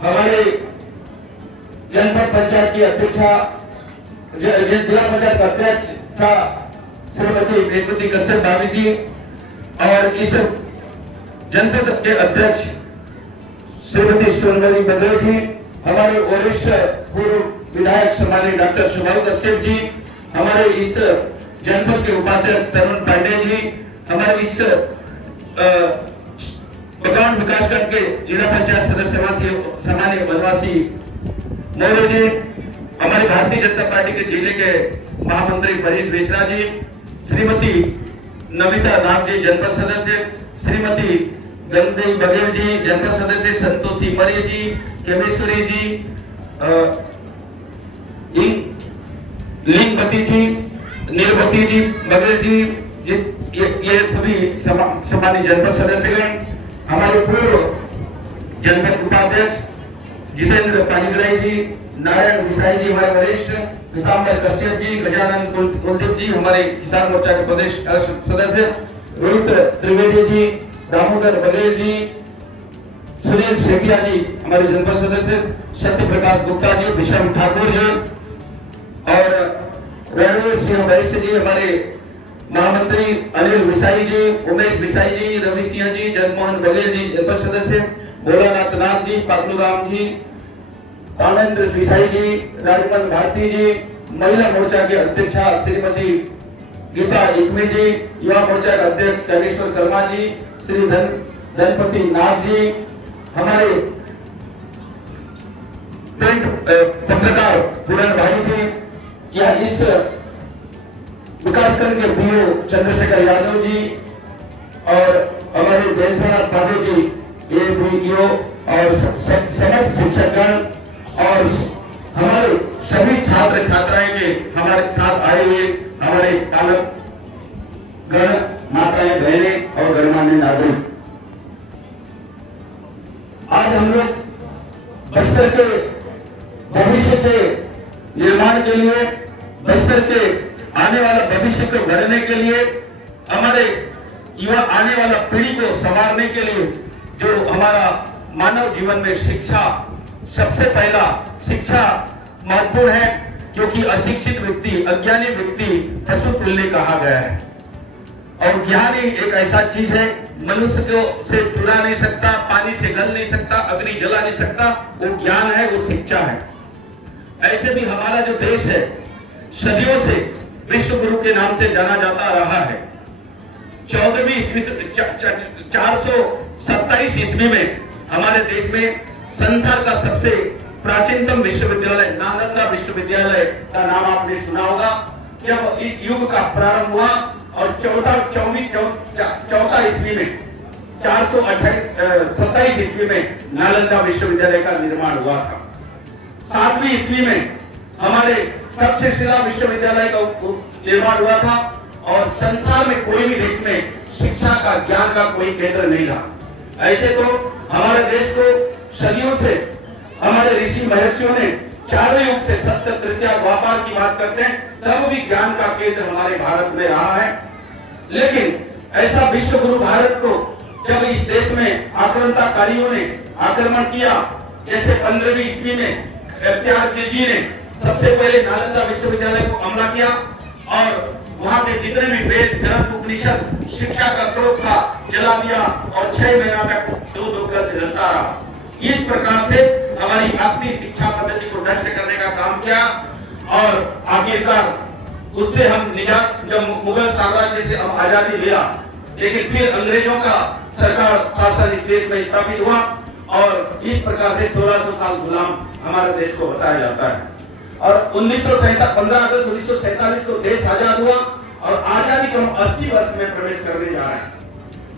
हमारे जनपद पंचायत की अध्यक्षा जिला पंचायत अध्यक्ष श्रीमती वेदवती कश्यप भाभी जी और इस जनपद के अध्यक्ष श्रीमती सोनमणि बंदरे जी, हमारे वरिष्ठ पूर्व विधायक सम्मानित डॉक्टर सुभाष कश्यप जी, हमारे इस जनपद के उपाध्यक्ष तरुण पांडे जी, हमारे इस बगान विकासखंड के जिला पंचायत सदस्य सम्मानित वनवासी मौर्य जी, हमारे भारतीय जनता पार्टी के जिले के महामंत्री परेश मिश्रा जी, श्रीमती नविता नाथ जी जनपद सदस्य, श्रीमती गंदी बघेल जी जनपद सदस्य, संतोषी मरी जी, केमेश्वरी जी, लिंगपति जी, निर्वती जी, बघेल जी, ये सभी सम्मानित जनपद सदस्यगण, हमारे पूर्व जनपद उपाध्यक्ष जितेंद्र पानीग्राही जी, नारायण विसाई जी हमारे वरिष्ठ, पीताम्बर कश्यप जी, गजानन कुलदीप जी हमारे किसान मोर्चा के प्रदेश सदस्य, रोहित त्रिवेदी जी, दामोदर बघेल जी, सुनील शेखिया जी हमारे जनपद सदस्य, सत्य प्रकाश गुप्ता जी, विषम ठाकुर जी और रणवीर सिंह वैश्य जी हमारे महामंत्री, अनिल विसाई जी, उमेश विसाई जी, रवि सिंह जी, जगमोहन बघेल जी जनपद सदस्य, भोलानाथ नाथ जी, पाकलूराम जी, आनंद विसाई जी, राजमन भारती जी, महिला मोर्चा के अध्यक्षा श्रीमती गीता इकमी जी, युवा मोर्चा के अध्यक्ष ज्ञानेश्वर कर्मा जी, श्री धनपति नाथ जी, हमारे प्रिंट पत्रकार पूरन भाई थे, या इस विकासखंड के बीओ चंद्रशेखर यादव जी और हमारे जयंत पांडे जी, ये बीओ और समस्त शिक्षकगण और हमारे सभी छात्र छात्राएं के हमारे साथ आए हुए हमारे पालक गण, माताएं, बहनें और गणमान्य नागरिक, आज हम लोग बस्तर के भविष्य के निर्माण के लिए, बस्तर के आने वाला भविष्य को गढ़ने के लिए, हमारे युवा आने वाला पीढ़ी को संवारने के लिए जो हमारा मानव जीवन में शिक्षा, सबसे पहला शिक्षा महत्वपूर्ण है, क्योंकि अशिक्षित व्यक्ति, अज्ञानी व्यक्ति पशु तुल्य कहा गया है। और ज्ञान ही एक ऐसा चीज है, मनुष्य को से चुरा नहीं सकता, पानी से गल नहीं सकता, अग्नि जला नहीं सकता, वो ज्ञान है, वो शिक्षा है। ऐसे भी हमारा जो देश है सदियों से विश्व गुरु के नाम से जाना जाता रहा है। 14वीं ईस्वी 427 ईस्वी में हमारे देश में संसार का सबसे प्राचीनतम विश्वविद्यालय नालंदा विश्वविद्यालय का नाम आपने सुना होगा। जब इस युग का प्रारंभ हुआ और चौथा ईस्वी में 427 ईस्वी में नालंदा विश्वविद्यालय का निर्माण हुआ था। 7वीं ईस्वी में हमारे तक्षशिला विश्वविद्यालय का निर्माण हुआ था और संसार में कोई भी देश में शिक्षा का, ज्ञान का कोई केंद्र नहीं रहा। ऐसे तो हमारे देश को सदियों से हमारे ऋषि महर्षियों ने 4वें युग से सत्य, तृतीया, व्यापार की बात करते हैं, तब भी ज्ञान का केंद्र हमारे भारत में रहा है। लेकिन ऐसा विश्व गुरु भारत को जब इस देश में आक्रमणकारियों ने आक्रमण किया, जैसे 15वीं ईस्वी में इख्तियार खिलजी ने सबसे पहले नालंदा विश्वविद्यालय को हमला किया और वहां के जितने भी वेद, ग्रंथ, उपनिषद, शिक्षा का स्रोत था, जला दिया और 6 महीना तक दो गज जलता रहा। इस प्रकार से हमारी भारतीय शिक्षा पद्धति को नष्ट करने का काम किया और आखिरकार उससे हम निजात, जब मुगल साम्राज्य से हम आजादी लिया, लेकिन फिर अंग्रेजों का सरकार शासन इस देश में स्थापित हुआ और इस प्रकार से 1600 साल गुलाम हमारे देश को बताया जाता है। और 15 अगस्त 1947 को देश आजाद हुआ और आजादी के हम 80 वर्ष में प्रवेश करने जा रहे हैं।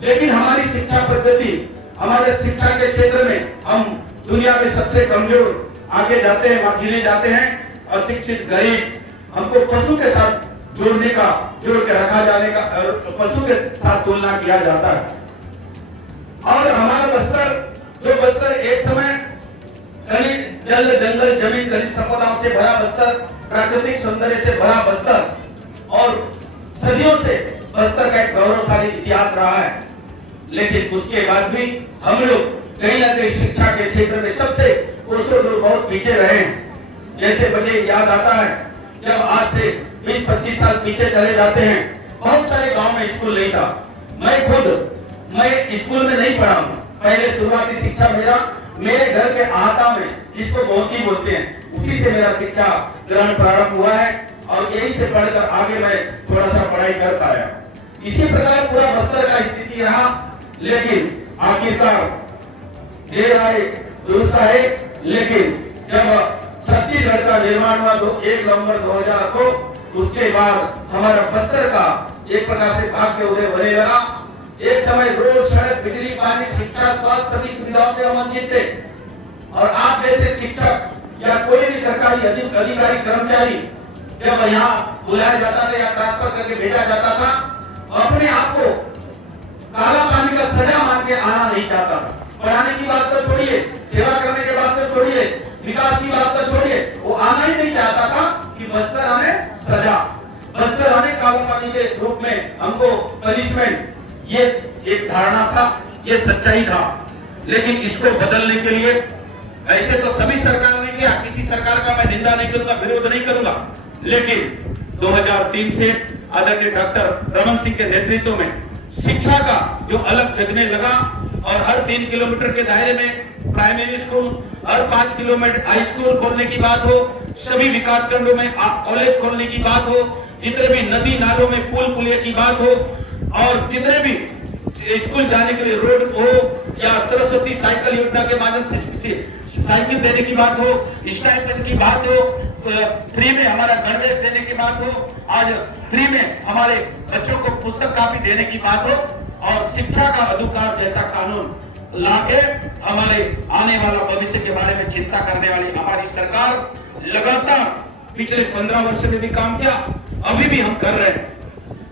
लेकिन हमारी शिक्षा पद्धति, हमारे शिक्षा के क्षेत्र में हम दुनिया में सबसे कमजोर आगे जाते हैं, वहां गिने जाते हैं। अशिक्षित, गरीब, हमको पशु के साथ जोड़ के रखा जाने का, पशु के साथ तुलना किया जाता है। और हमारा बस्तर एक समय खनिज, जल, जंगल, जमीन, खनिज संपदाओं से भरा बस्तर, प्राकृतिक सौंदर्य से भरा बस्तर और सदियों से बस्तर का एक गौरवशाली इतिहास रहा है। लेकिन उसके बाद भी हम लोग कहीं ना कहीं शिक्षा के क्षेत्र में सबसे कोसों दूर बहुत पीछे रहे हैं। जैसे मुझे याद आता है, जब आज से 20-25 साल पीछे चले जाते हैं, बहुत सारे गांव में स्कूल नहीं था। मैं स्कूल में नहीं पढ़ा हूँ। पहले शुरुआती शिक्षा मेरे घर के आहता में, जिसको बोलती बोलते हैं, उसी से मेरा शिक्षा ग्रहण प्रारंभ हुआ है और यही से पढ़कर आगे मैं थोड़ा सा पढ़ाई कर पाया। इसी प्रकार पूरा बस्तर का स्थिति रहा। लेकिन आखिरकार देर आए दुरुस्त आए, लेकिन जब छत्तीसगढ़ का निर्माण हुआ 1 नवंबर 2000 को, उसके बाद हमारा बस्तर का एक प्रकार से भाग्य उदय होने लगा। एक समय रोड, सड़क, बिजली, पानी, शिक्षा, स्वास्थ्य सभी सुविधाओं से हम वंचित थे और आप जैसे शिक्षक या कोई भी सरकारी अधिकारी, कर्मचारी जब यहाँ बुलाया जाता था या ट्रांसफर करके भेजा जाता था, अपने आप को काला पानी का सजा मान के आना नहीं चाहता था। पढ़ाने की बात तो छोड़िए, सेवा करने की बात तो छोड़िए, विकास की बात तो छोड़िए, वो आना ही नहीं चाहता था कि बस्तर हमें सजा, बस्तर हमें काला पानी के रूप में हमको पनिशमेंट, ये एक धारणा था, ये सच्चाई था। लेकिन इसको बदलने के लिए ऐसे तो सभी सरकार ने किया, किसी सरकार का मैं निंदा नहीं करूंगा, विरोध नहीं करूंगा, लेकिन 2003 से आदरणीय डॉक्टर रमन सिंह के नेतृत्व में शिक्षा का जो अलग जगने लगा और हर 3 किलोमीटर के दायरे में प्राइमरी स्कूल, हर 5 किलोमीटर हाई स्कूल खोलने की बात हो, सभी विकास खंडों में कॉलेज खोलने की बात हो, जितने भी नदी नालों में पुल पुलिया की बात हो और जितने भी स्कूल जाने के लिए रोड हो या सरस्वती साइकिल योजना के माध्यम से साइकिल देने की बात हो, स्टाइपेंड की बात हो, फ्री में हमारा गणवेश देने की बात हो, आज फ्री में हमारे बच्चों को पुस्तक कापी देने की बात हो, और शिक्षा का अधिकार जैसा कानून लाके हमारे आने वाला भविष्य के बारे में चिंता करने वाली हमारी सरकार लगातार पिछले 15 वर्ष में भी काम किया, अभी भी हम कर रहे हैं।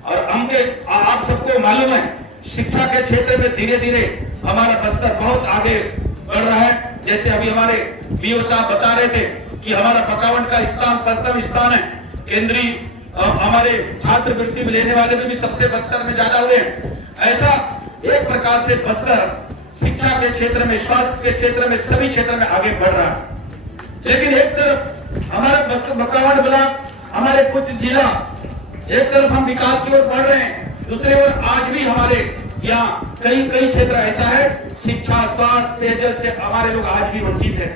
और आप सबको मालूम है शिक्षा के क्षेत्र में धीरे धीरे हमारा बस्तर बहुत आगे बढ़ रहा है। जैसे अभी हमारे बीओ साहब बता रहे थे कि हमारा पकावट का स्थान प्रथम स्थान है, केंद्रीय हमारे छात्रवृत्ति लेने वाले में भी सबसे बस्तर में ज्यादा हुए हैं। ऐसा एक प्रकार से बस्तर शिक्षा के क्षेत्र में, स्वास्थ्य के क्षेत्र में, सभी क्षेत्र में आगे बढ़ रहा है। लेकिन एक तरफ हमारा बकावट ब्लॉक, हमारे कुछ जिला, एक तरफ हम विकास की ओर बढ़ रहे हैं, दूसरी ओर आज भी हमारे यहाँ कई क्षेत्र ऐसा है शिक्षा, स्वास्थ्य, पेयजल से हमारे लोग आज भी वंचित है।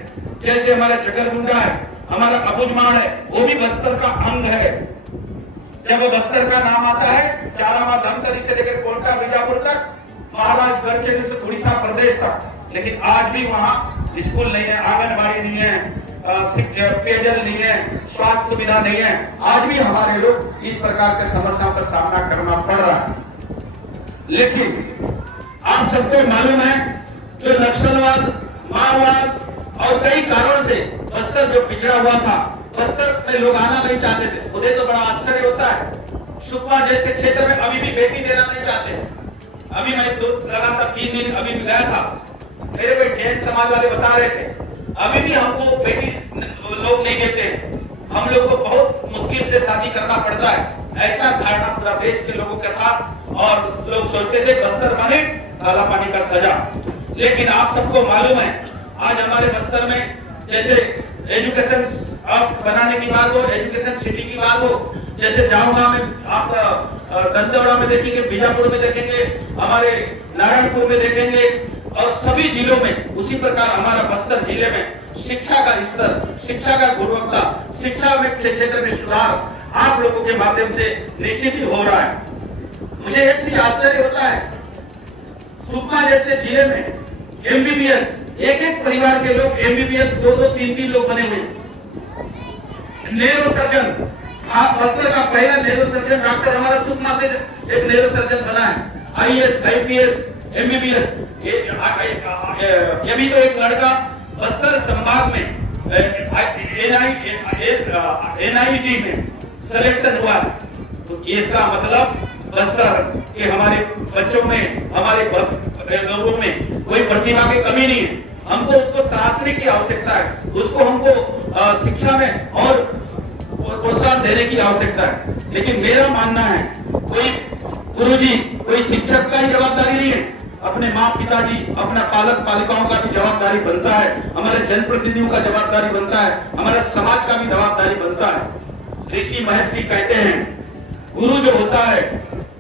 जैसे हमारा जगरगुंडा है, हमारा अबुझमाड़ है, वो भी बस्तर का अंग है। जब बस्तर का नाम आता है, चारामा धमतरी से लेकर कोंटा बीजापुर तक, महाराज गढ़चिरौली से उड़ीसा प्रदेश तक, लेकिन आज भी वहाँ स्कूल नहीं है, आंगनबाड़ी नहीं है, पेयजल नहीं है, स्वास्थ्य सुविधा नहीं है। आज भी हमारे लोग इस प्रकार के समस्याओं का सामना करना पड़ रहा है। लेकिन आप सबको मालूम है जो नक्सलवाद, माओवाद और कई कारणों से बस्तर जो पिछड़ा हुआ था, बस्तर में लोग आना नहीं चाहते थे। मुझे तो बड़ा आश्चर्य होता है सुकमा जैसे क्षेत्र में अभी भी बेटी देना नहीं चाहते। अभी मैं लगातार 3 दिन अभी भी गया था, मेरे कोई जैन समाज वाले बता रहे थे अभी भी हमको बेटी लोग नहीं देते, हम लोग को बहुत मुश्किल से शादी करना पड़ता है। ऐसा धारणा पूरा देश के लोगों का था और लोग सोचते थे बस्तर माने काला पानी का सजा। लेकिन आप सबको मालूम है आज हमारे बस्तर में जैसे एजुकेशन बनाने की बात हो, एजुकेशन सिटी की बात हो, जैसे जाऊंगा में आप दंतेवाड़ा में देखेंगे, बीजापुर में देखेंगे, हमारे नारायणपुर में देखेंगे, और सभी जिलों में उसी प्रकार हमारा बस्तर जिले में शिक्षा का स्तर, शिक्षा का गुणवत्ता, शिक्षा के क्षेत्र में सुधार आप लोगों के माध्यम से निश्चित ही हो रहा है। मुझे एक चीज आश्चर्य होता है, सुकमा जैसे जिले में एमबीबीएस, एक परिवार के लोग एमबीबीएस 2-2, 3-3 लोग बने हुए। नेरो सर्जन, बस्तर का पहला नेरो सर्जन डॉक्टर हमारा सुकमा से एक नेरो सर्जन बना है। आईएएस, आईपीएस, एमबीबीएस, ये भी तो एक लड़का बस्तर संभाग में एनआईटी में सिलेक्शन हुआ है। तो इसका मतलब बस्तर के हमारे बच्चों में, हमारे लोगों में कोई प्रतिभा की कमी नहीं है। हमको उसको तराशने की आवश्यकता है, उसको हमको शिक्षा में और प्रोत्साहन देने की आवश्यकता है। लेकिन मेरा मानना है कोई गुरुजी, कोई शिक्षक का ही जवाबदारी नहीं है, अपने माँ पिताजी, अपना पालक पालिकाओं का भी जवाबदारी बनता है, हमारे जनप्रतिनिधियों का जवाबदारी बनता है, हमारे समाज का भी जवाबदारी बनता है। ऋषि महर्षि कहते हैं गुरु जो होता है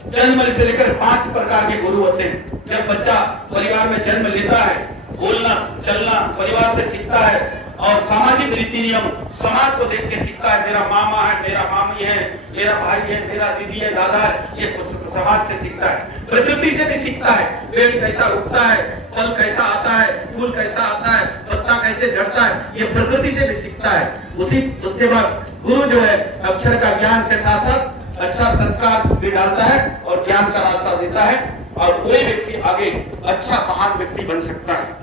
जन्म से लेकर 5 प्रकार के गुरु होते हैं। जब बच्चा परिवार में जन्म लेता है, बोलना चलना परिवार से सीखता है और सामाजिक रीति नियम समाज को देख के सीखता है। मेरा मामा है, मेरा मामी है, मेरा भाई है, मेरा दीदी है, दादा है, ये समाज से सीखता है। प्रकृति से भी सीखता है, पेड़ कैसा उगता है, फल कैसा आता है, फूल कैसा आता है, पत्ता कैसे झड़ता है, ये प्रकृति से भी सीखता है। उसके बाद गुरु जो है अक्षर का ज्ञान के साथ साथ अच्छा संस्कार भी डालता है और ज्ञान का रास्ता देता है, और कोई व्यक्ति आगे अच्छा महान व्यक्ति बन सकता है।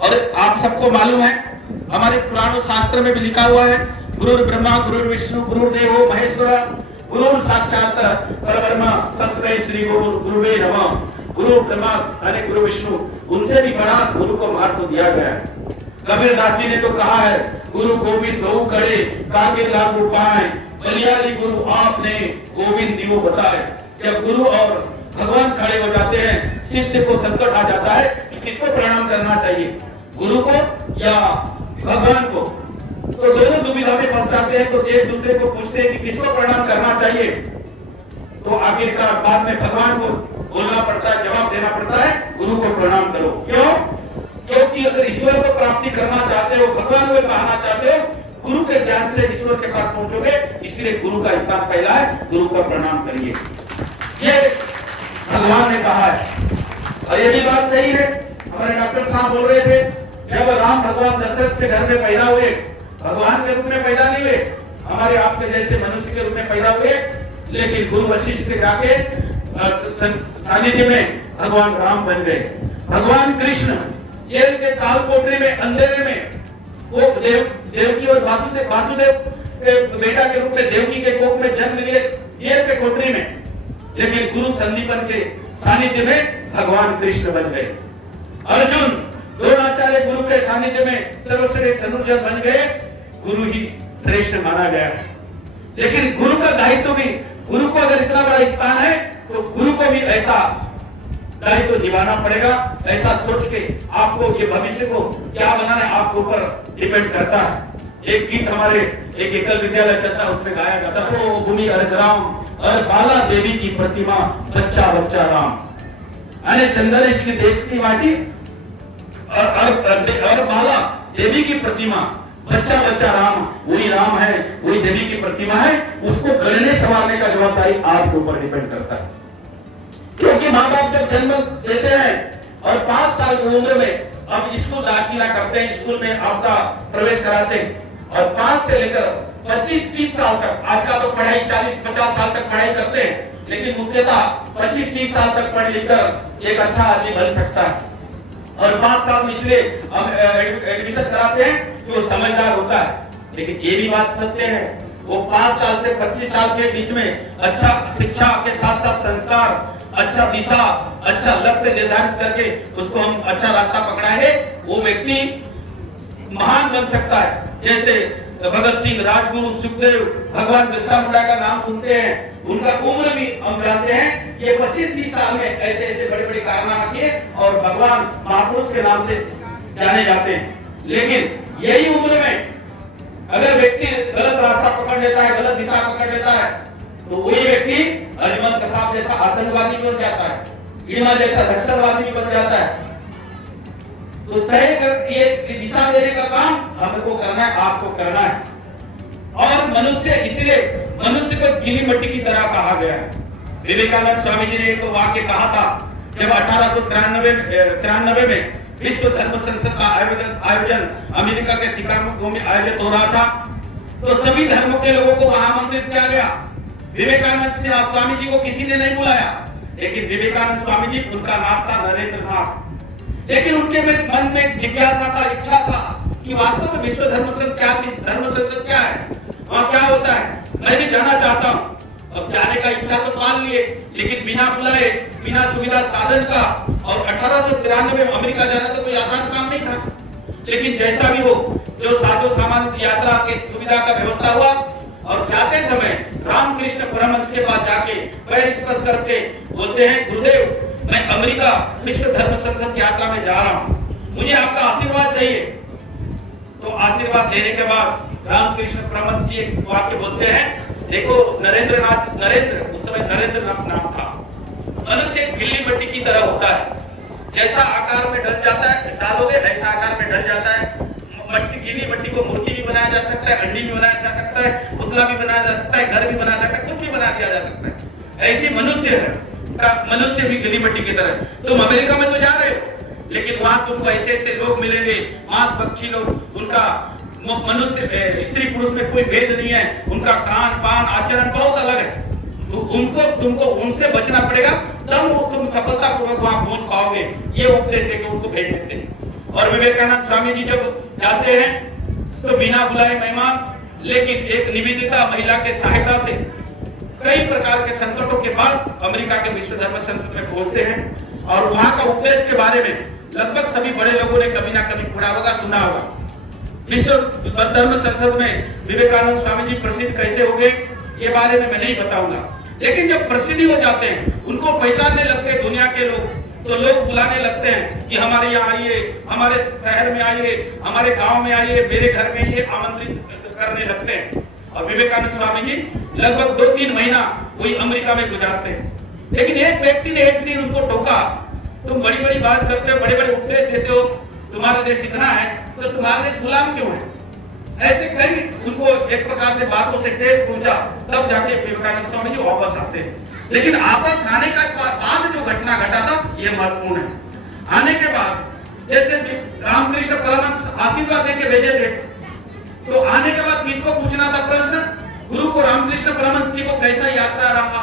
और आप सबको मालूम है हमारे पुराणों शास्त्र में भी लिखा हुआ है, गुरुर् ब्रह्मा गुरुर् विष्णु गुरुर्देवो महेश्वरा गुरुर् साक्षात परब्रह्म तस्मै श्री गुरुवे नमः। गुरु ब्रह्मा यानी गुरु विष्णु, उनसे भी बड़ा गुरु को महत्व दिया गया है। कबीर दास जी ने तो कहा है गुरु गोविंद बहु करे कागे लागू पाए, बलियाली गुरु आपने गोविंद दियो बताए। जब गुरु और भगवान खड़े हो जाते हैं, शिष्य को संकट आ जाता है कि किसको प्रणाम करना चाहिए, गुरु को या भगवान को, तो दोनों दुविधा में फंस जाते हैं। तो एक दूसरे को पूछते हैं कि किसको प्रणाम करना चाहिए, तो आखिरकार बाद में भगवान को बोलना पड़ता है, जवाब देना पड़ता है गुरु को प्रणाम करो। क्यों? क्योंकि अगर ईश्वर को प्राप्ति करना चाहते हो, भगवान को पाना चाहते हो, गुरु के ज्ञान से ईश्वर के पास पहुंचोगे, इसलिए गुरु का स्थान पहला है, गुरु का प्रणाम करिए, ये भगवान ने कहा है। और ये भी बात सही है, हमारे डॉक्टर साहब बोल रहे थे जब राम भगवान दशरथ के घर में पैदा हुए, भगवान के रूप में पैदा नहीं हुए, हमारे आपके जैसे मनुष्य के रूप में पैदा हुए, लेकिन गुरु वशिष्ठ के जाके सानिध्य में भगवान राम बन गए। भगवान कृष्ण जेल के काल कोठरी में अंधेरे में वो देवकी और वासुदेव के बेटा के रूप में देवकी के कोख में जन्म लिए जेल के कोठरी में, लेकिन गुरु संदीपन के सानिध्य में भगवान कृष्ण बन गए। अर्जुन द्रोणाचार्य गुरु के सानिध्य में सर्वश्रेष्ठ धनुर्धर बन गए, गुरु ही श्रेष्ठ माना गया है। लेकिन गुरु का दायित्व भी, गुरु को अगर इतना बड़ा स्थान है तो गुरु को भी ऐसा दायित्व निभाना पड़ेगा। ऐसा सोच के आपको ये भविष्य को क्या बनाना है आपके ऊपर डिपेंड करता है। एक गीत हमारे एक एकल विद्यालय चलता, उसमें गाया जाता, तो भूमि अर्धराम और बाला देवी की प्रतिमा, बच्चा बच्चा राम, अरे चंदन इसके देश की माटी और बाला देवी की प्रतिमा, बच्चा बच्चा राम, वही राम है, वही देवी की प्रतिमा है। उसको गढ़ने संवारने का जवाबदारी आपके ऊपर डिपेंड करता है। क्योंकि माँ बाप जब जन्म देते हैं और 5 साल की उम्र में अब स्कूल दाखिला करते हैं, स्कूल में आपका प्रवेश कराते हैं, और 5 से लेकर 25-30 साल तक, आज का तो पढ़ाई 40-50 साल तक पढ़ाई करते हैं, लेकिन मुख्यतः 25-30 साल तक पढ़ लिखकर एक अच्छा आदमी बन सकता है। और 5 साल में इसलिए हम एडमिशन कराते हैं कि वो समझदार होता है। लेकिन ये भी बात सत्य है, वो 5 साल से 25 साल के बीच में अच्छा शिक्षा के साथ साथ संस्कार, अच्छा दिशा, अच्छा लक्ष्य निर्धारित करके उसको हम अच्छा रास्ता पकड़ाएंगे, वो व्यक्ति महान बन सकता है। जैसे भगत सिंह, राजगुरु, सुखदेव, भगवान बिरसा मुंडा का नाम सुनते हैं, उनका उम्र भी हम जानते हैं, ये 25-30 साल में ऐसे ऐसे बड़े बड़े कारनामे किए और भगवान महापुरुष के नाम से जाने जाते हैं। लेकिन यही उम्र में अगर व्यक्ति गलत रास्ता पकड़ लेता है, गलत दिशा पकड़ लेता है, तो वही व्यक्ति अजमल कसाब जैसा आतंकवादी बन जाता है, इड़मा जैसा नक्सलवादी बन जाता है। तो तय कर ये दिशा देने का काम हमको करना है, आपको करना है। और मनुष्य, इसलिए मनुष्य को गीली मिट्टी की तरह कहा गया है। विवेकानंद स्वामी जी ने एक वाक्य कहा था, जब 1893 में विश्व धर्म संसद का आयोजन अमेरिका के शिकागो में आयोजित हो रहा था, तो सभी धर्मों के लोगों को वहां आमंत्रित किया गया। विवेकानंद स्वामी जी को किसी ने नहीं बुलाया, लेकिन विवेकानंद स्वामी जी, उनका नाम था नरेंद्र नाथ। लेकिन उनके मन में जिज्ञासा था, इच्छा था कि वास्तव में विश्व धर्म संसद क्या चीज, धर्म संसद क्या है, वहां क्या होता है, मैं भी जाना चाहता हूं। अब जाने का इच्छा तो पाल लिए, लेकिन बिना बुलाए, बिना सुविधा साधन का, और 1893 में अमेरिका जाना तो कोई आसान काम नहीं था। लेकिन जैसा भी हो, जो साजो सामान यात्रा के सुविधा का व्यवस्था हुआ, और जाते समय रामकृष्ण परमहंस के पास जाके पैर स्पर्श करके बोलते हैं, गुरुदेव मैं अमेरिका विश्व धर्म संसद की यात्रा में जा रहा हूं, मुझे आपका आशीर्वाद चाहिए। तो आशीर्वाद देने के बाद रामकृष्ण परमहंस जी एक वाक्य बोलते हैं, देखो नरेंद्र, उस समय नरेंद्र नाम था, मनुष्य गिल्ली मिट्टी की तरह होता है, जैसा आकार में ढल जाता है, डालोगे ऐसा आकार में ढल जाता है। गीली मिट्टी को मूर्ति भी बनाया जा सकता है, अंडी भी बनाया जा सकता है, पुतला भी बनाया जा सकता है, घर भी बनाया जा सकता है, कुछ भी बना दिया जा सकता है। ऐसी मनुष्य है, मनुष्य भी गीली मिट्टी की तरह। तुम अमेरिका में तो जा रहे हो, लेकिन वहां तुमको ऐसे ऐसे लोग मिलेंगे, मांस पक्षी लोग, उनका मनुष्य स्त्री पुरुष में कोई भेद नहीं है, उनका खान पान आचरण बहुत अलग है। तो तुमको उनसे बचना पड़ेगा, तब वो तुम सफलतापूर्वक वहां पहुंच पाओगे। ये उपदेश देकर उनको भेज देते हैं। और विवेकानंद स्वामी जी जब जाते हैं तो बिना बुलाए मेहमान, लेकिन एक निवेदिता महिला के सहायता से कई प्रकार के संकटों के बाद अमेरिका के विश्व धर्म संसद में पहुंचते हैं। और वहां का उपदेश के बारे में लगभग सभी बड़े लोगों ने कभी ना कभी पढ़ा होगा, सुना होगा। विश्व धर्म संसद में विवेकानंद स्वामी जी प्रसिद्ध कैसे हो गए, ये बारे में मैं नहीं बताऊंगा। लेकिन जब प्रसिद्धि हो जाते हैं, उनको पहचानने लगते हैं दुनिया के लोग, तो लोग बुलाने लगते हैं कि हमारे यहाँ आइए, हमारे शहर में आइए, हमारे गांव में आइए, मेरे घर में ये आमंत्रित करने लगते हैं। और विवेकानंद स्वामी जी लगभग 2-3 महीना वही अमेरिका में गुजारते हैं। लेकिन एक व्यक्ति ने एक दिन उनको टोका, तुम बड़ी बड़ी बात करते हो, बड़े बड़े उपदेश देते हो, तुम्हारा देश इतना है तो तुम्हारा देश गुलाम क्यों है। ऐसे कई उनको एक प्रकार से बातों से ठेस पहुंचा, तब जाके विवेकानंद स्वामी जी वापस आते हैं। लेकिन वापस आने का बाद जो घटना घटा था, यह महत्वपूर्ण है। आने के बाद जैसे रामकृष्ण परमहंस आशीर्वाद देके भेजे थे, तो आने के बाद किसको पूछना था प्रश्न? गुरु को, रामकृष्ण परमहंस जी को कैसा यात्रा रहा,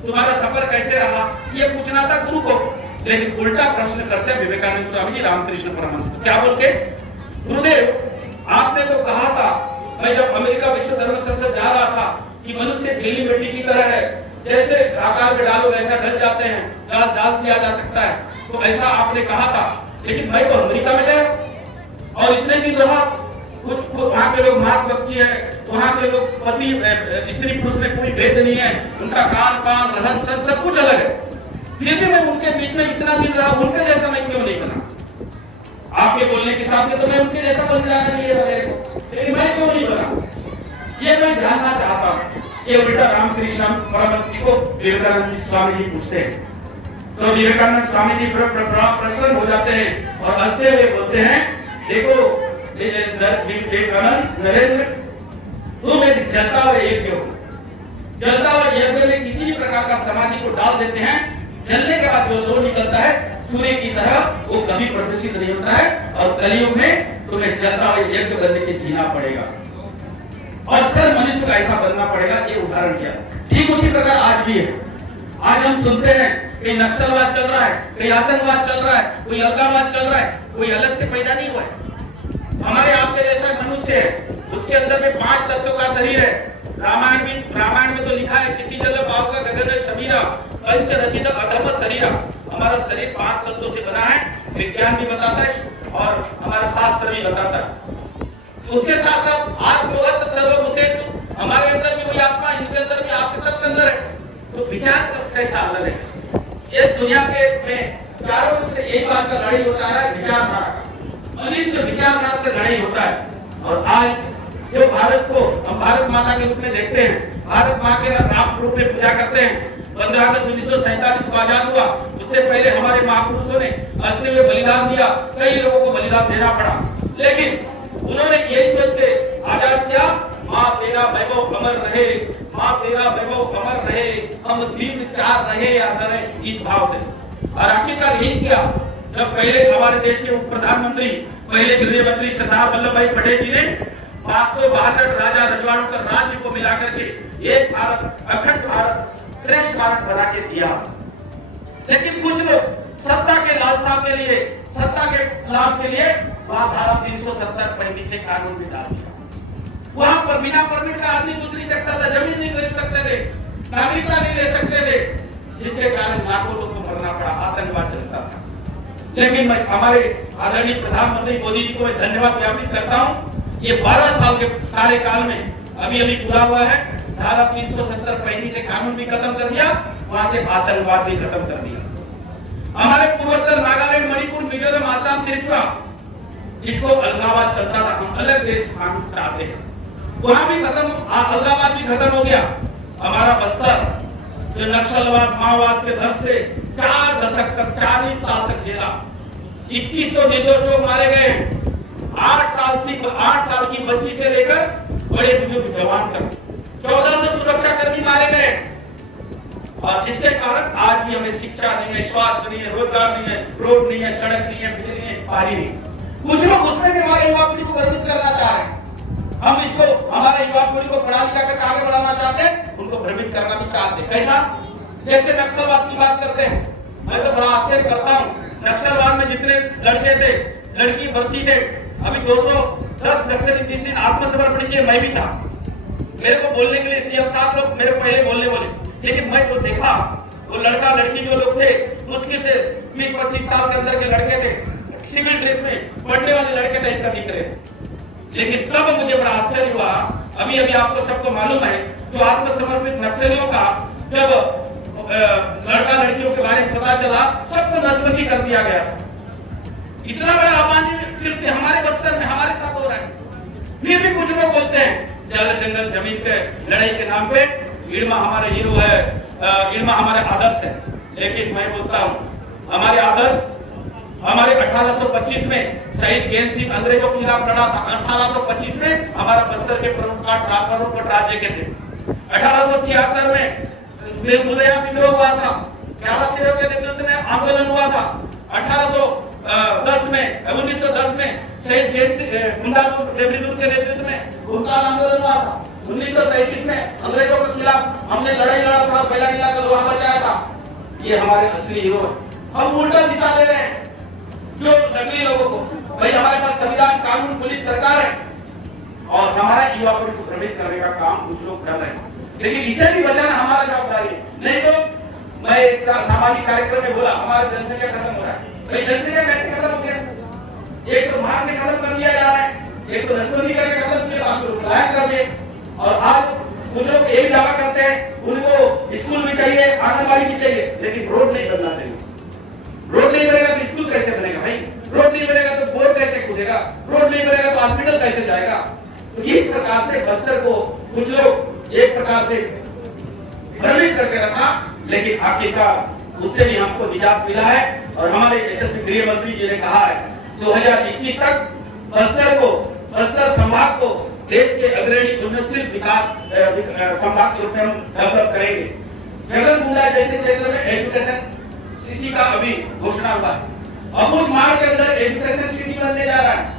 तुम्हारा सफर कैसे रहा, ये पूछना था गुरु को। लेकिन उल्टा प्रश्न करते हैं विवेकानंद स्वामी जी रामकृष्ण परमहंस को। क्या बोल के? गुरुदेव आपने तो कहा था, मैं जब अमेरिका विश्व धर्म संसद जा रहा था, कि मनुष्य गीली मिट्टी की तरह है, जैसे आकार में डालो वैसा ढल जाते हैं, डाल दिया जा सकता है, तो ऐसा आपने कहा था। लेकिन मैं तो अमेरिका में गया और इतने दिन रहा, वहाँ के लोग मांस भक्षी है, वहाँ के लोग पति स्त्री पुरुष में कोई भेद नहीं है, उनका खान पान रहन सहन सब कुछ अलग है, फिर भी मैं उनके बीच में इतना दिन रहा, उनके जैसा मैं क्यों नहीं बना? आपके बोलने के हिसाब से तो मैं उनके जैसा बन जाना चाहिए था मेरे को, लेकिन मैं क्यों नहीं बना? ये मैं जानना चाहता हूँ। ये उल्टा रामकृष्ण परमहंस जी को विवेकानंद स्वामी जी पूछते हैं, तो विवेकानंद स्वामी जी प्रसन्न हो जाते हैं और हंसते हुए बोलते हैं, देखो विवेकानंद नरेंद्र, तुम एक जलता हुआ यज्ञ हो, जलता हुआ यज्ञ में किसी भी प्रकार का समाधि को डाल देते हैं, जलने के बाद जो लो निकलता है सूर्य की तरह, वो कभी प्रदूषित नहीं होता है, और कलयुग में तुम्हें जलता हुआ यज्ञ बनने के जीना पड़ेगा और सर मनुष्य का ऐसा बनना पड़ेगा। ये उदाहरण किया। ठीक उसी प्रकार आज भी है। आज हम सुनते हैं कि नक्सलवाद चल रहा है, कहीं आतंकवाद चल रहा है, कोई अलगावाद चल रहा है, कोई अलग से पैदा नहीं हुआ है। हमारे आपके जैसा मनुष्य है, उसके अंदर में 5 तत्वों का शरीर है। रामायण में तो लिखा है, चिट्ठी जल पाव का गगन शरीरा पंच रचित अधम शरीरा। हमारा शरीर 5 तत्वों से बना है, विज्ञान भी बताता है और हमारा शास्त्र भी बताता है। उसके साथ साथ आत्मोगत सर्वभूतेषु, हमारे अंदर भी वही आत्मा, इनके अंदर भी, आपके सबके अंदर है। तो विचार कैसा अलग है? ये दुनिया के में चारों ओर से यही बात का लड़ाई होता है, विचारधारा का। मनुष्य विचारधारा से लड़ाई होता है। और आज जो भारत को हम भारत माता के रूप में देखते हैं, भारत माँ के नाम रूप में पूजा करते हैं। 15 अगस्त 1947 को आजाद हुआ, उससे पहले हमारे महापुरुषों ने असली में बलिदान दिया, कई लोगों को बलिदान देना पड़ा, लेकिन उन्होंने यही सोच के आजाद किया, माँ तेरा वैभव अमर रहे, माँ तेरा वैभव अमर रहे, हम दिन 4 रहे या न रहे, इस भाव से। और आखिरकार यही किया जब पहले हमारे देश के उप प्रधानमंत्री, पहले गृह मंत्री सरदार वल्लभ भाई पटेल जी ने 562 राजा रजवाड़ों का राज्य को मिलाकर के एक भारत, अखंड भारत, श्रेष्ठ भारत बना के दिया। लेकिन कुछ लोग सत्ता के लालसा के लिए, सत्ता के लाभ के लिए वहां धारा 370-35 से कानून में डाल दिया। वहां पर बिना परमिट का आदमी घुस नहीं सकता था, जमीन नहीं खरीद सकते थे, नागरिकता नहीं ले सकते थे, जिसके कारण लाखों लोग को मरना पड़ा, आतंकवाद चलता था। लेकिन मैं हमारे आदरणीय प्रधानमंत्री मोदी जी को मैं धन्यवाद ज्ञापित करता हूँ। ये 12 साल के कार्यकाल में अभी पूरा हुआ है, धारा 370-35 से कानून भी खत्म कर दिया, वहां से आतंकवाद भी खत्म कर दिया। हमारे पूर्वोत्तर नागालैंड, मणिपुर, मिजोरम, आसाम, त्रिपुरा, इसको अलगावाद चलता था, हम अलग देश हम चाहते हैं, वहां भी खत्म, अलगावाद भी खत्म हो गया। हमारा बस्तर जो नक्सलवाद माओवाद के डर से 4 दशक तक, 40 साल तक जेला, 2100 निर्दोष लोग मारे गए। 8 साल की बच्ची से लेकर बड़े बुजुर्ग जवान तक 1400 सुरक्षा कर्मी मारे गए। और जिसके कारण आज भी हमें शिक्षा नहीं है, स्वास्थ्य नहीं है, रोजगार नहीं है, रोड नहीं है, सड़क नहीं है, बिजली नहीं है, पानी नहीं। कुछ लोग उसमें भी हमारे युवा पीढ़ी को भ्रमित करना चाह रहे हैं। हम इसको हमारे युवा पीढ़ी को पढ़ा लिखा कर आगे बढ़ाना चाहते हैं, उनको भ्रमित करना भी चाहते हैं। कैसा? जैसे नक्सलवाद की बात करते हैं, मैं तो बड़ा आश्चर्य करता हूँ। नक्सलवाद में जितने लड़के थे, लड़की भर्ती थे, अभी 210 नक्सली 30 दिन आत्मसमर्पण किए, मैं भी था। मेरे को बोलने के लिए सीएम साहब लोग मेरे पहले बोलने बोले, लेकिन मैं जो देखा, वो लड़का लड़की जो लोग थे, मुश्किल से 20-25 साल के अंदर के लड़के थे, सिविल ड्रेस में पढ़ने वाले लड़के टाइप का दिख रहे थे। लेकिन तब मुझे बड़ा आश्चर्य हुआ, अभी आपको सबको मालूम है, जो आत्मसमर्पित नक्सलियों का जब लड़का लड़कियों के बारे में पता चला, सबको नस्बंदी कर दिया गया। इतना बड़ा अमानवीय कृत्य हमारे बस्तर में हमारे साथ हो रहा है। फिर भी कुछ लोग बोलते हैं जल जंगल जमीन के लड़ाई के नाम पे इरमा हमारे हीरो है, इरमा हमारे आदर्श है। लेकिन मैं बोलता हूँ हमारे आदर्श, हमारे 1825 में शहीद गेंद सिंह अंग्रेजों के खिलाफ लड़ा था। 1825 में हमारा बस्तर के प्रमुख राज्य के थे। 1876 में बेगूसराय विद्रोह हुआ था, 11 सिरों के नेतृत्व में आंदोलन हुआ था। 1810 में 1910 में शहीद मुंडा देवरीदूर के नेतृत्व में भूटान आंदोलन हुआ था। 1933 में अंग्रेजों के खिलाफ हमने लड़ाई लड़ा था, बेला नीला का लोहा बचाया था। ये हमारे असली हीरो है। हम उल्टा दिशा दे रहे हैं जो नकली लोगों को। भाई हमारे पास संविधान, कानून, पुलिस, सरकार है और हमारा युवा पीढ़ी को भ्रमित करने का काम कुछ लोग कर रहे हैं, लेकिन इसे भी बचाना हमारा जवाबदारी है। नहीं तो मैं एक सामाजिक कार्यक्रम में बोला हमारा जनसंख्या खत्म हो रहा है। भाई जनसंख्या कैसे खत्म हो गया? एक तो मार ने खत्म कर दिया जा रहा है, एक तो नस्बंदी करके खत्म किया, बाकी लोग पलायन कर दिए। और आज कुछ लोग ये भी दावा करते हैं उनको स्कूल भी चाहिए, आंगनबाड़ी भी चाहिए, लेकिन रोड नहीं बनना चाहिए। रोड नहीं बनेगा तो स्कूल कैसे बनेगा भाई? रोड नहीं बनेगा तो बोर्ड कैसे खुलेगा? रोड नहीं बनेगा तो हॉस्पिटल कैसे जाएगा? तो इस प्रकार से बस्तर को कुछ लोग एक प्रकार से भ्रमित करके रखा, लेकिन आखिरकार उससे भी हमको निजात मिला है। और हमारे यशस्वी गृह मंत्री जी ने कहा है 2021 तक बस्तर संभाग को देश के अग्रणी उन्नतशील विकास संभाग के रूप में हम डेवलप करेंगे। जगनगुंडा जैसे क्षेत्र में एजुकेशन सिटी का अभी घोषणा हुआ है। अबुझ मार्ग के अंदर एजुकेशन सिटी बनने जा रहा है।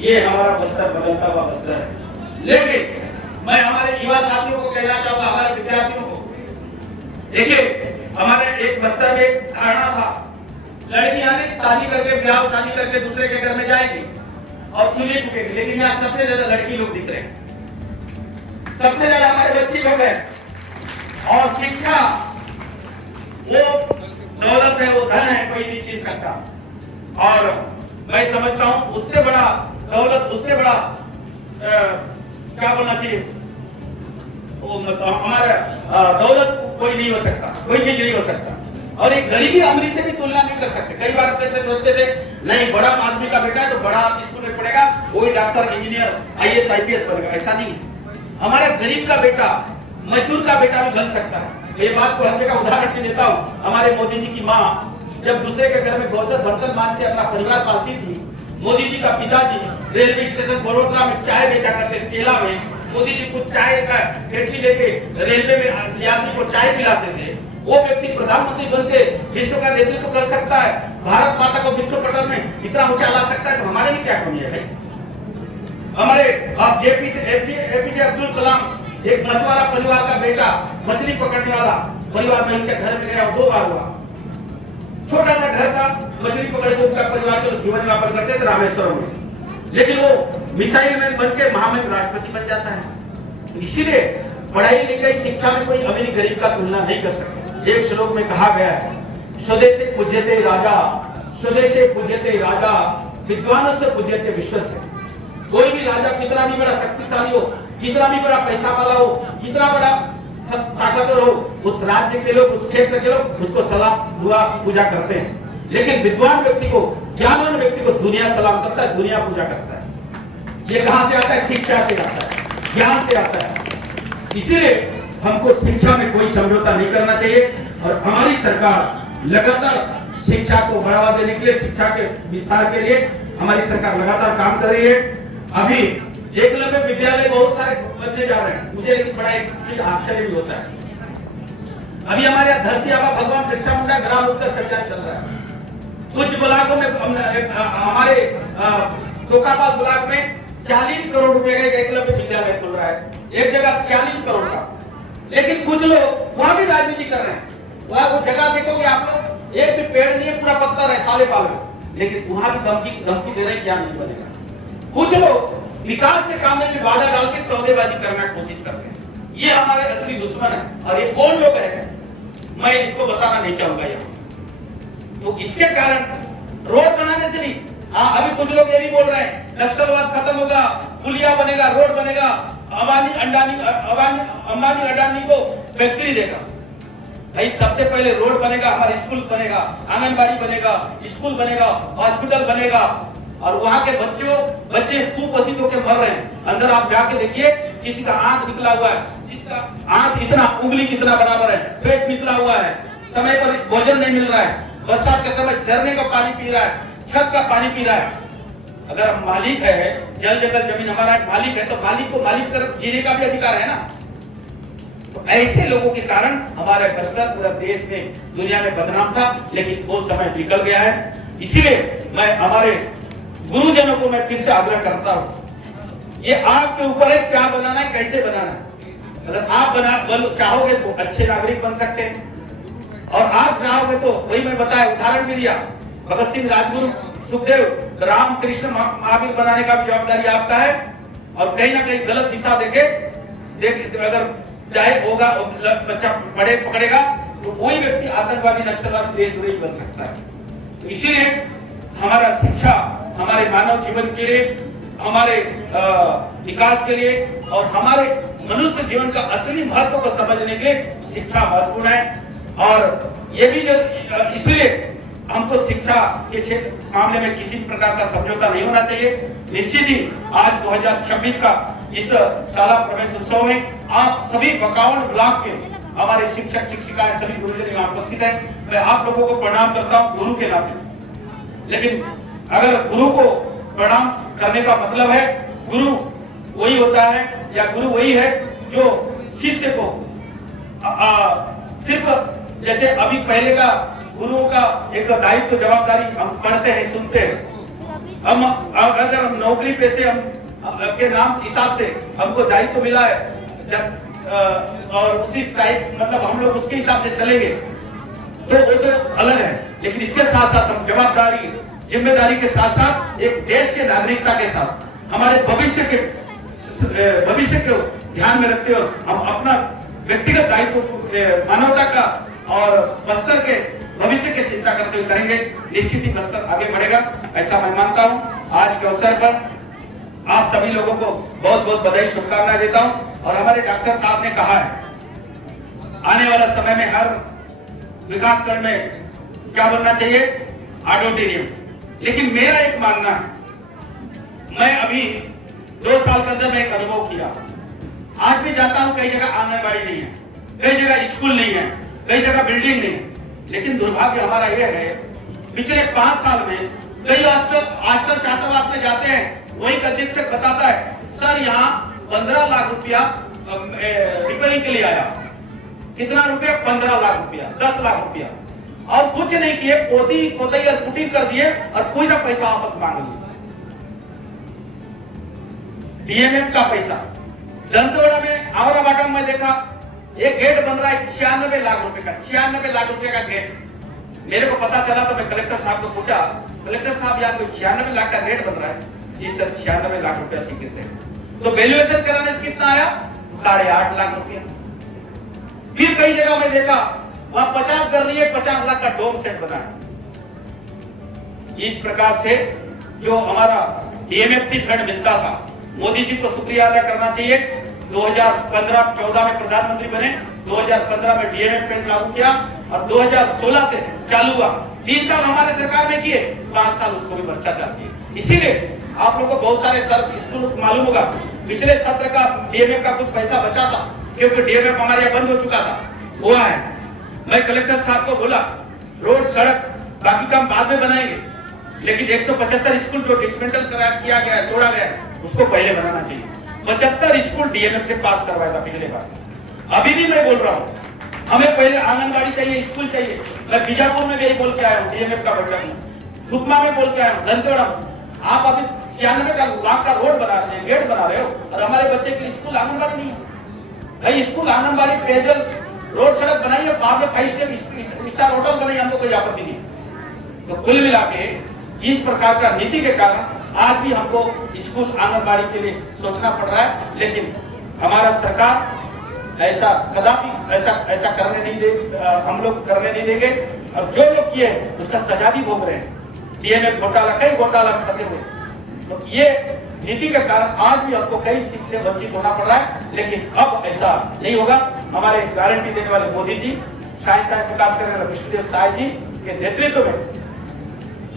ये हमारा बस्तर बदलता हुआ बस्तर है। लेकिन मैं हमारे युवा साथियों को कहना चाहूंगा, हमारे विद्यार्थियों को, देखिए हमारे एक बस्तर में धारणा था लड़कियां शादी करके ब्याह शादी करके दूसरे के घर में जाएंगी और चूल्हे फूकेंगे, लेकिन यहाँ सबसे ज्यादा लड़की लोग दिख रहे हैं, सबसे ज्यादा हमारे बच्चे लोग हैं। और शिक्षा वो दौलत है, वो धन है, कोई नहीं छीन सकता। और मैं समझता हूं उससे बड़ा दौलत, उससे बड़ा क्या बोलना चाहिए, वो हमारा दौलत कोई नहीं हो सकता, कोई चीज नहीं हो सकता। और एक गरीबी अमीरी से भी तुलना नहीं कर सकते। कई बार कैसे सोचते थे नहीं बड़ा आदमी का बेटा है तो बड़ा स्कूल में पढ़ेगा, वही डॉक्टर, इंजीनियर, IAS IPS बनेगा, ऐसा नहीं। हमारे गरीब का बेटा, मजदूर का बेटा भी बन सकता है। ये बात को हर जगह उदाहरण भी देता हूँ। हमारे मोदी जी की माँ जब दूसरे के घर में बर्तन मांज के अपना परिवार पालती थी, मोदी जी का पिताजी रेलवे स्टेशन बड़ोदरा में चाय बेचा करते, केला में मोदी जी को चाय का केटली लेके रेलवे में यात्री को चाय पिलाते थे। वो व्यक्ति प्रधानमंत्री बनके विश्व का नेतृत्व कर सकता है, भारत माता को विश्व पटल में इतना ऊंचा ला सकता है, तो हमारे लिए क्या कमी है भाई? हमारे आप APJ अब्दुल कलाम एक मछुआरा परिवार का बेटा, मछली पकड़ने वाला परिवार में उनके घर में गया, 2 बार हुआ। छोटा सा घर था, मछली पकड़ के उनका परिवार के जीवन यापन करते थे रामेश्वरम में, लेकिन वो मिसाइल मैन बन के महामहिम राष्ट्रपति बन जाता है। इसीलिए पढ़ाई लिखाई शिक्षा में कोई अमीर गरीब का तुलना नहीं कर सकते। एक श्लोक में कहा गया है स्वदेशे पूज्यते राजा, स्वदेशे पूज्यते राजा, विद्वानों से पूज्यते विश्व से। कोई भी राजा कितना भी बड़ा शक्तिशाली हो, कितना भी बड़ा पैसा वाला हो, कितना बड़ा ताकतवर हो, उस राज्य के लोग, उस क्षेत्र के लोग उसको सलाम दुआ पूजा करते हैं। लेकिन विद्वान व्यक्ति को, ज्ञानवान व्यक्ति को दुनिया सलाम करता है, दुनिया पूजा करता है। ये कहां से आता है? शिक्षा से आता है, ज्ञान से आता है। इसीलिए हमको शिक्षा में कोई समझौता नहीं करना चाहिए और हमारी सरकार लगातार शिक्षा को बढ़ावा देने के लिए, शिक्षा के विस्तार के लिए हमारी सरकार लगातार काम कर रही है। अभी एकलव्य विद्यालय बहुत सारे बनने जा रहे हैं, मुझे लेकिन बड़ा एक चीज आश्चर्य भी होता है। अभी हमारे यहाँ धरती आबा भगवान बिरसा मुंडा ग्राम उत्कर्ष अभियान चल रहा है। कुछ ब्लॉकों में हमारे तोकापाल ब्लॉक में 40 करोड़ रुपए का एकलव्य विद्यालय खुल रहा है, एक जगह 46 करोड़ का। लेकिन कुछ लोग वहां भी राजनीति कर रहे हैं। वहां वो जगह देखोगे आप लोग, एक भी पेड़ नहीं है, पूरा पत्थर है साले पाल में, लेकिन वहां भी धमकी दे रहे हैं क्या नहीं बनेगा। कुछ लोग विकास के काम में भी वादा डाल के सौदेबाजी करने की कोशिश करते हैं। ये हमारे असली दुश्मन है। और ये कौन लोग हैं मैं इसको बताना नहीं चाहूंगा यहाँ। तो इसके कारण रोड बनाने से भी अभी कुछ लोग ये भी बोल रहे हैं नक्सलवाद खत्म होगा, पुलिया बनेगा, रोड बनेगा, अंबानी अडानी को फैक्ट्री देगा। भाई सबसे पहले रोड बनेगा, हमारा स्कूल बनेगा, आंगनबाड़ी बनेगा, स्कूल बनेगा, हॉस्पिटल बनेगा। और वहां के बच्चे कुपोषित होकर मर रहे हैं। अंदर आप जाके देखिए, किसी का आंख निकला हुआ है, जिसका आंख इतना उंगली कितना बराबर है, पेट निकला हुआ है, समय पर भोजन नहीं मिल रहा है, बरसात के समय झरने का पानी पी रहा है, छत का पानी पी रहा है। अगर हम मालिक है, जल जंगल जमीन हमारा मालिक है, तो मालिक को मालिक कर जीने का भी अधिकार है ना। तो ऐसे लोगों के कारण हमारे बस्तर पूरा देश में, दुनिया में बदनाम था, लेकिन वो समय निकल गया है। इसीलिए मैं हमारे गुरुजनों को मैं फिर से आग्रह करता हूं, ये आपके ऊपर है क्या बनाना है, कैसे बनाना है। अगर आप चाहोगे तो अच्छे नागरिक बन सकते हैं, और आप चाहोगे तो वही मैं बताया, उदाहरण भी दिया, भगत सिंह, राजगुरु, सुखदेव, रामकृष्ण, महावीर बनाने का भी जवाबदारी आपका है। और कहीं ना कहीं गलत दिशा देके अगर चाहे होगा बच्चा पकड़ेगा तो वही व्यक्ति आतंकवादी, नक्सलवादी, देशद्रोही बन सकता है। इसीलिए हमारा शिक्षा हमारे मानव जीवन के लिए, हमारे विकास के लिए और हमारे मनुष्य जीवन का असली महत्व को समझने के लिए शिक्षा महत्वपूर्ण है। और ये भी जो इसलिए हमको शिक्षा के क्षेत्र मामले में किसी प्रकार का समझौता नहीं होना चाहिए। निश्चित ही आज 2026 का इस शाला प्रवेश उत्सव में आप सभी बकावंड ब्लॉक के हमारे शिक्षक, शिक्षिकाएं, सभी गुरुजन यहाँ उपस्थित हैं। मैं आप लोगों को प्रणाम करता हूँ गुरु के नाते। लेकिन अगर गुरु को प्रणाम करने का मतलब है गुरु वही होता है या गुरु वही है जो शिष्य को सिर्फ जैसे अभी पहले का गुरुओं का एक दायित्व, जवाबदारी हम पढ़ते हैं, सुनते हैं। हम अगर हम नौकरी पेशे हम के नाम हिसाब से हमको दायित्व मिला है और उसी टाइप मतलब हम लोग उसके हिसाब से चलेंगे तो वो तो अलग है। लेकिन इसके साथ साथ हम जवाबदारी, जिम्मेदारी के साथ साथ एक देश के नागरिकता के साथ हमारे भविष्य को ध्यान में रखते हुए हम अपना व्यक्तिगत दायित्व, मानवता का और बस्तर के भविष्य की चिंता करते हुए करेंगे। निश्चित ही बस्तर आगे बढ़ेगा, ऐसा मैं मानता हूँ। आज के अवसर पर आप सभी लोगों को बहुत बहुत बधाई, शुभकामनाएं देता हूँ। और हमारे डॉक्टर साहब ने कहा है आने वाला समय में हर विकास खंड में क्या बनना चाहिए, ऑडिटोरियम। लेकिन मेरा एक मानना है, मैं अभी 2 साल के अंदर में एक अनुभव किया, आज भी जाता हूं, कई जगह आंगनबाड़ी नहीं है, कई जगह स्कूल नहीं है, कई जगह बिल्डिंग नहीं है। लेकिन दुर्भाग्य हमारा यह है पिछले 5 साल में कई हॉस्टल छात्रावास में जाते हैं, वही अधीक्षक बताता है सर यहाँ 15 लाख रुपया रिपेयरिंग के लिए आया। कितना रुपया? 15 लाख रुपया, 10 लाख रुपया, और कुछ नहीं किए, पोती पोतई और पुटी कर दिए और पूरा पैसा वापस मांग लिए। डीएमएफ का पैसा। दंतेवाड़ा में आवरा बाटा में देखा एक गेट बन रहा है 96 लाख रुपए का, 96 लाख रुपए का गेट। मेरे को पता चला तो मैं कलेक्टर साहब को पूछा, कलेक्टर साहब यहाँ कोई 96 लाख का गेट बन रहा है? जी सर 96 लाख रुपया स्वीकृत है। तो वैल्यूएशन कराने से कितना आया? 8.5 लाख रुपया। फिर कई जगह में देखा वहां 50 कर रही है, 50 लाख का डोम सेट बना है। इस प्रकार से जो हमारा डीएमएफ फंड मिलता था, मोदी जी को शुक्रिया अदा करना चाहिए। 2015-14 में प्रधानमंत्री बने, 2015 में डीएमएफ फंड लागू किया और 2016 से चालू हुआ। 3 साल हमारे सरकार में किए, 5 साल उसको भी भ्रष्टाचार किए। इसीलिए आप लोगों को बहुत सारे सर स्कूल मालूम होगा, पिछले सत्र का डीएमएफ का कुछ पैसा बचा था क्योंकि डीएमएफ हमारे यहाँ बंद हो चुका था, हुआ है। मैं कलेक्टर साहब को बोला रोड, सड़क, बाकी काम बाद में बनाएंगे, लेकिन 175 स्कूल जो डिसमेंटल किया गया है, तोड़ा गया है, उसको पहले बनाना चाहिए। 75 स्कूल डीएमएफ से पास करवाया था पिछले बार। अभी भी मैं बोल रहा हूँ हमें पहले आंगनबाड़ी चाहिए, स्कूल चाहिए। मैं बीजापुर में भी यही बोल के आया हूँ, डीएमएफ का बजट में, सुकमा में बोल के आया हूँ, दंतेवाड़ा। आप अभी 96 लाख का रोड बना रहे हैं, गेट बना रहे हो, और हमारे बच्चे के लिए स्कूल, आंगनबाड़ी नहीं है। भाई स्कूल, आंगनबाड़ी, पेयजल, रोड, सड़क बनाइए, बाद में 5 स्टार होटल बनाइए, हमको कोई आपत्ति नहीं। तो कुल मिला के इस प्रकार का नीति के कारण आज भी हमको स्कूल, आंगनबाड़ी के लिए सोचना पड़ रहा है। लेकिन हमारा सरकार ऐसा कदापि ऐसा करने नहीं दे, हम लोग करने नहीं देंगे। और जो लोग किए उसका सजा भी भोग रहे हैं। डीएमएफ घोटाला, कई घोटाला में फंसे हुए, तो ये नीति के कारण आज भी हमको कई चीज से वंचित होना पड़ रहा है। लेकिन अब ऐसा नहीं होगा। हमारे गारंटी देने वाले मोदी जी, साइंस विकास करने वाले विष्णुदेव साय जी के नेतृत्व में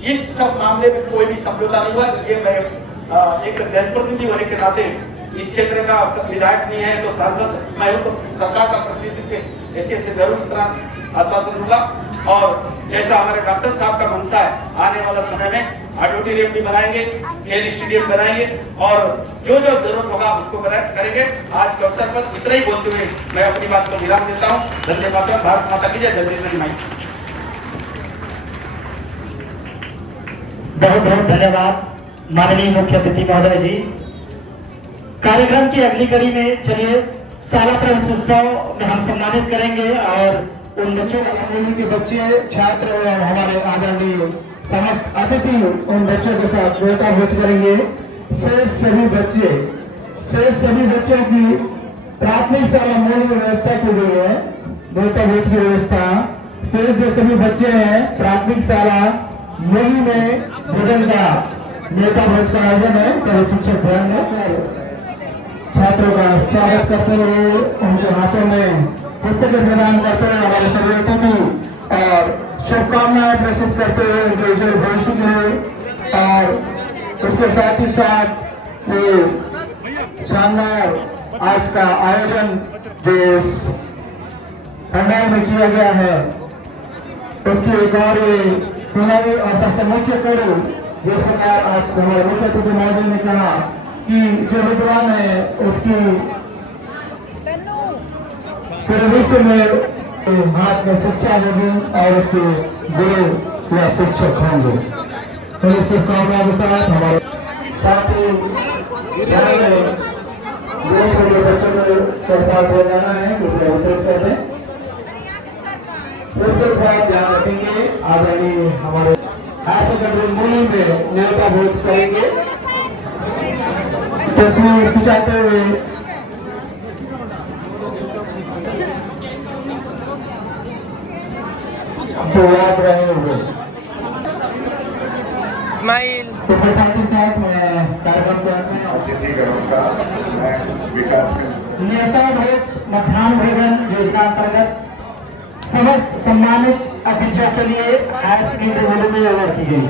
इस सब मामले में कोई भी समझौता नहीं हुआ। ये मैं एक जनप्रतिनिधि होने के नाते, इस क्षेत्र का विधायक नहीं है तो सांसद मैं हूं, तो सरकार का प्रतिनिधित्व ऐसे जरूर इतना आश्वासन दूंगा। और जैसा हमारे डॉक्टर साहब का मनसा है, आने वाला समय में ऑडिटोरियम भी बनाएंगे, खेल स्टेडियम बनाएंगे, और जो जो जरूरत होगा उसको करेंगे। आज के अवसर पर इतना ही बोलते हुए मैं अपनी बात को विराम देता हूँ। धन्यवाद। भारत माता की जय। जय जय। बहुत बहुत धन्यवाद माननीय मुख्य अतिथि महोदय जी। कार्यक्रम की अगली कड़ी में चलिए शाला प्रवेश उत्सव में हम सम्मानित करेंगे और उन बच्चों के बच्चे छात्र और हमारे आदरणीय समस्त अतिथि उन बच्चों के साथ न्योता भोज करेंगे। शेष सभी बच्चों की प्राथमिक शाला मूल में व्यवस्था की गई है, न्योता भोज की व्यवस्था। शेष जो सभी बच्चे हैं प्राथमिक शाला मूल में भोजन का न्योता भोज का आयोजन है। सभी शिक्षक ध्यान दें, छात्रों का स्वागत करते हुए उनके हाथों में पुस्तकें प्रदान करते हुए हमारे सभी अतिथि और शुभकामनाएं प्रेषित करते हुए उनके उज्जवल भविष्य के लिए, और उसके साथ ही साथ ये शानदार आज का आयोजन जो पंडाल में किया गया है उसकी एक और सुनहरी और सबसे मुख्य कड़ी जिस प्रकार आज हमारे मुख्य अतिथि महोदय ने कहा कि जो विद्वान है उसकी पूरे विश्व में हाथ में शिक्षा होगी और उसके गुरु या शिक्षक होंगे। तो इस शुभकामना के साथ हमारे साथ ही बच्चों को सरकार हो जाना है, वितरित कर दें। ध्यान रखेंगे आदरणीय हमारे हायर सेकेंडरी मूल्य में न्योता भोज करेंगे। तस्वीर खिंचाते हुए जो याद रहे हुए स्माइल। उसके साथ ही साथ कार्यक्रम के अंत में अतिथिगणों का विकास न्योता भोज मध्याह्न भोजन योजना अंतर्गत समस्त सम्मानित अतिथियों के लिए हायर सेकेंडरी मूल्य में व्यवस्था की गई।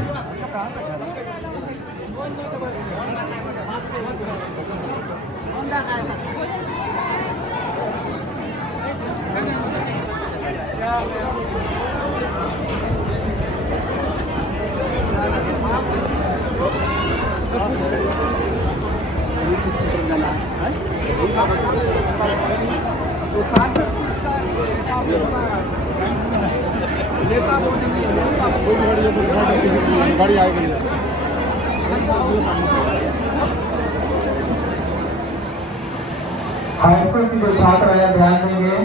हाई स्कूल की जो छात्र है ध्यान देंगे,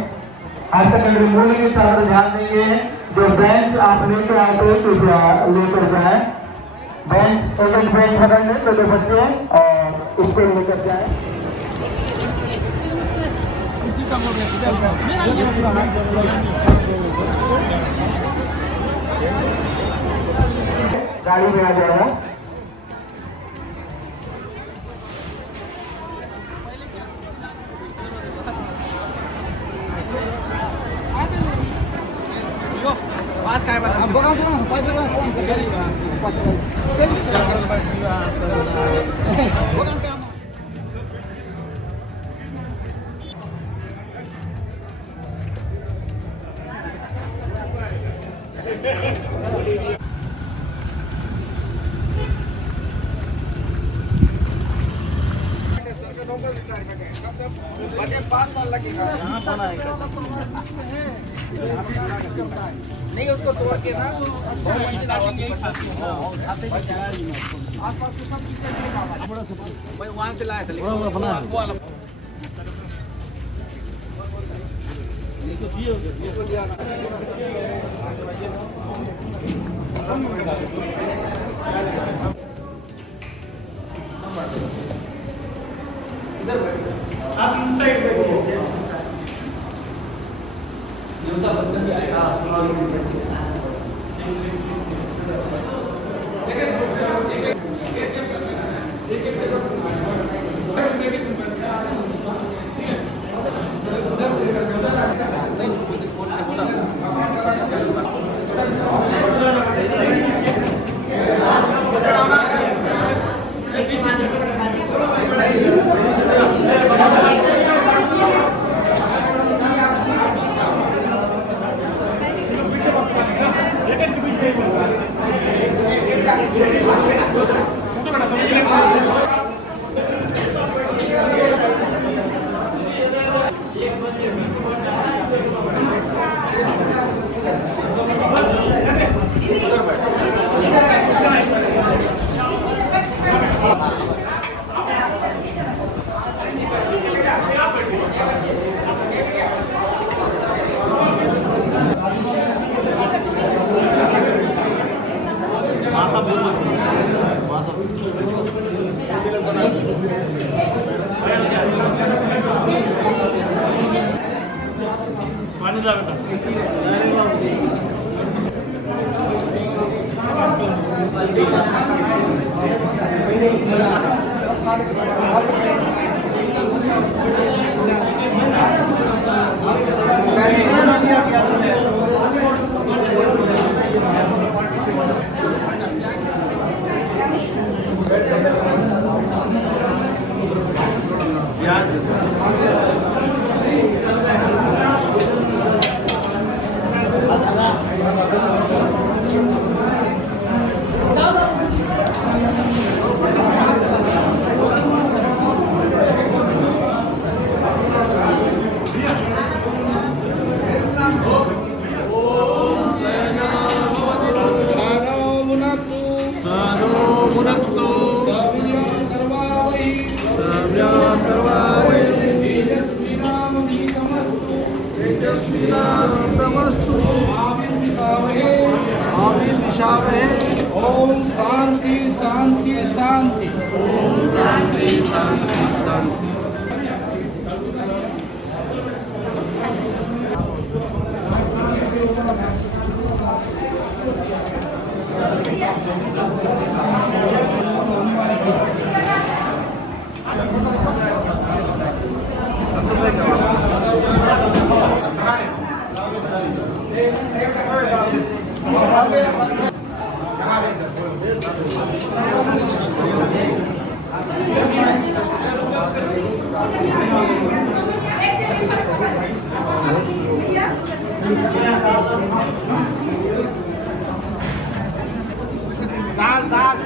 हायर सेकेंडरी मूल्य के छात्र ध्यान देंगे। जो बेंच आप लेकर आए थे कृपया लेकर जाए। बेंच एक बेंच पकड़ने छोटे बच्चे और उसको लेकर जाए। गाड़ी में आ जाएगा। बात काय बरं अब बघा बघा पाहिजे बघा नहीं उसको तोड़ के ना मैं वहां से लाया था आप इस साइड पे खुशहाल रहे। ओम शांति शांति शांति। शांति शांति शांति। दाल दाल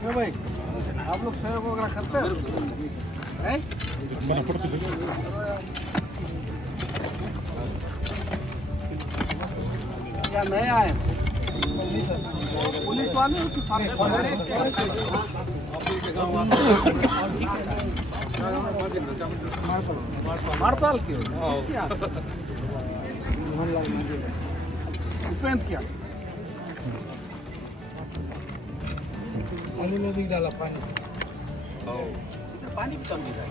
क्यों भाई, आप लोग सहयोग वगैरह करते हो? या नए आए पुलिस वाले हो कि मारपाल की हो? किसकी आदत? उपेंद्र क्या पानी में डाला पानी पानी कम दिया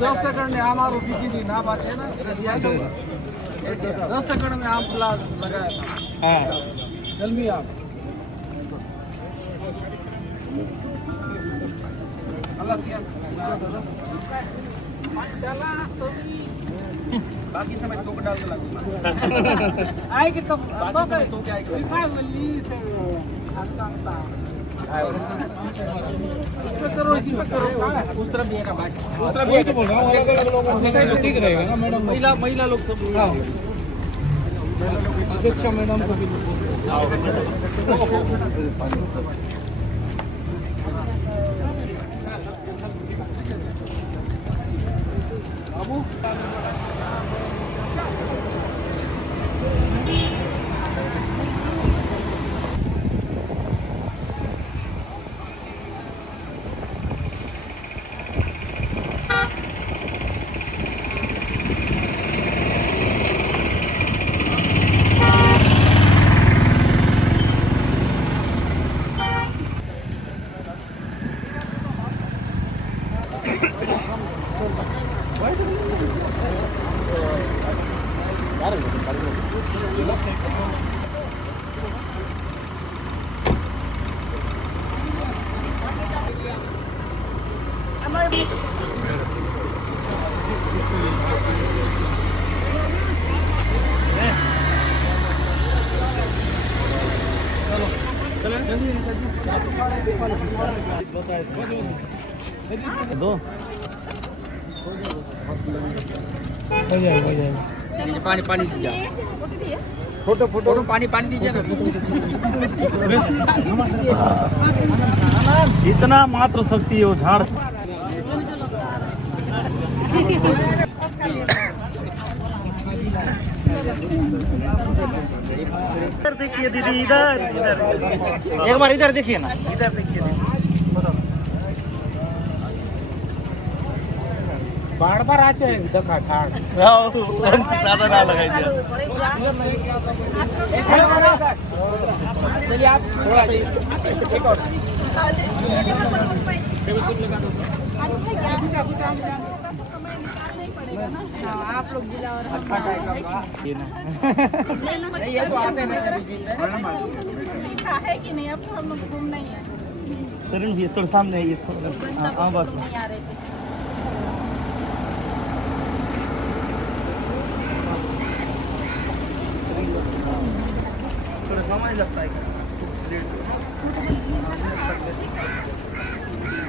दस सेकंड में आम रोटी की ना बाचे ना 10 सेकंड में आम लगाया था। जल्दी आप बाकी समय तो डाल के आएगी तो तो क्या इसमें करो इसमें करो उस तरफ भी है ना उस तरफ भी बोल रहा हूँ अलग अलग लोगों से ठीक रहेगा ना मैडम महिला लोग सब अध्यक्ष मैडम को भी बाबू दो हो जाएगा पानी पानी दीजिए फोटो फोटो पानी पानी दीजिए ना इतना मात्र शक्ति है वो झाड़ इधर देखिए दीदी इधर इधर एक बार इधर देखिए ना इधर देखिए बार बार आ जाए देखा झाड़ ज्यादा ना लगाइए चलिए आप थोड़ा एक और आप लोग जिला और अच्छा नहीं ये तो आते नहीं लिखा है कि नहीं, अब तो हम लोग घूम नहीं है सर ये थोड़ा सामने ये थोड़ा हां बस नहीं आ रहे थे। थोड़ा समय लगता है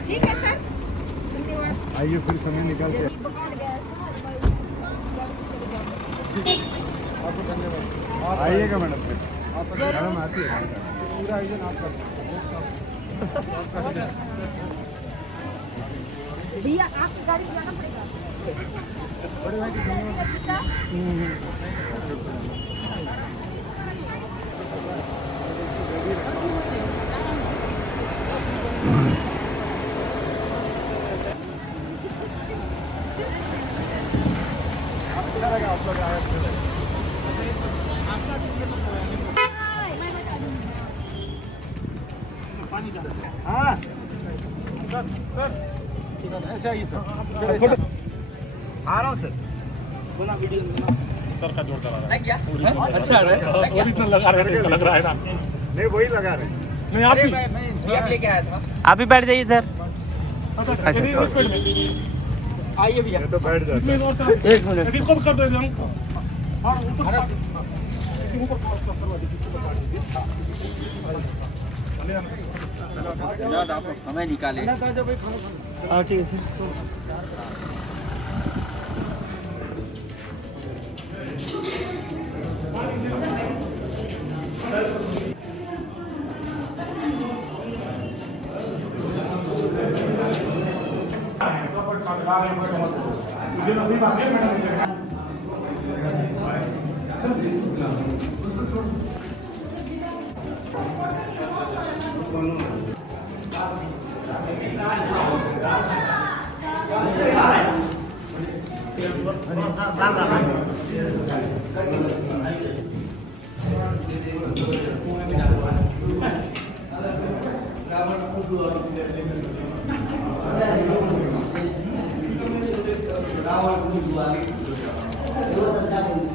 ठीक है सर, आइए फिर समय निकाल के आपको धन्यवाद। आइएगा मैडम फिर मैडम आती है पूरा आयोजन आपका भैया आपकी गाड़ी जाना पड़ेगा। बड़े भाई की धन्यवाद। आप लोग आए हाँ सर ऐसा ही सर आ रहा हूँ सर सर का जोरदार आ रहा है अच्छा है ओरिजिनल लगा रहे लग रहा है ना नहीं वही लगा रहे नहीं आप लेके आया था आप ही बैठ जाइए सर आइए भैया तो बैठ जाए एक मिनट इसको कर दो हाँ ऊपर करवा दीजिए आप समय निकाले हाँ ठीक है सर मुझे नसीब आ गया मैडम रावण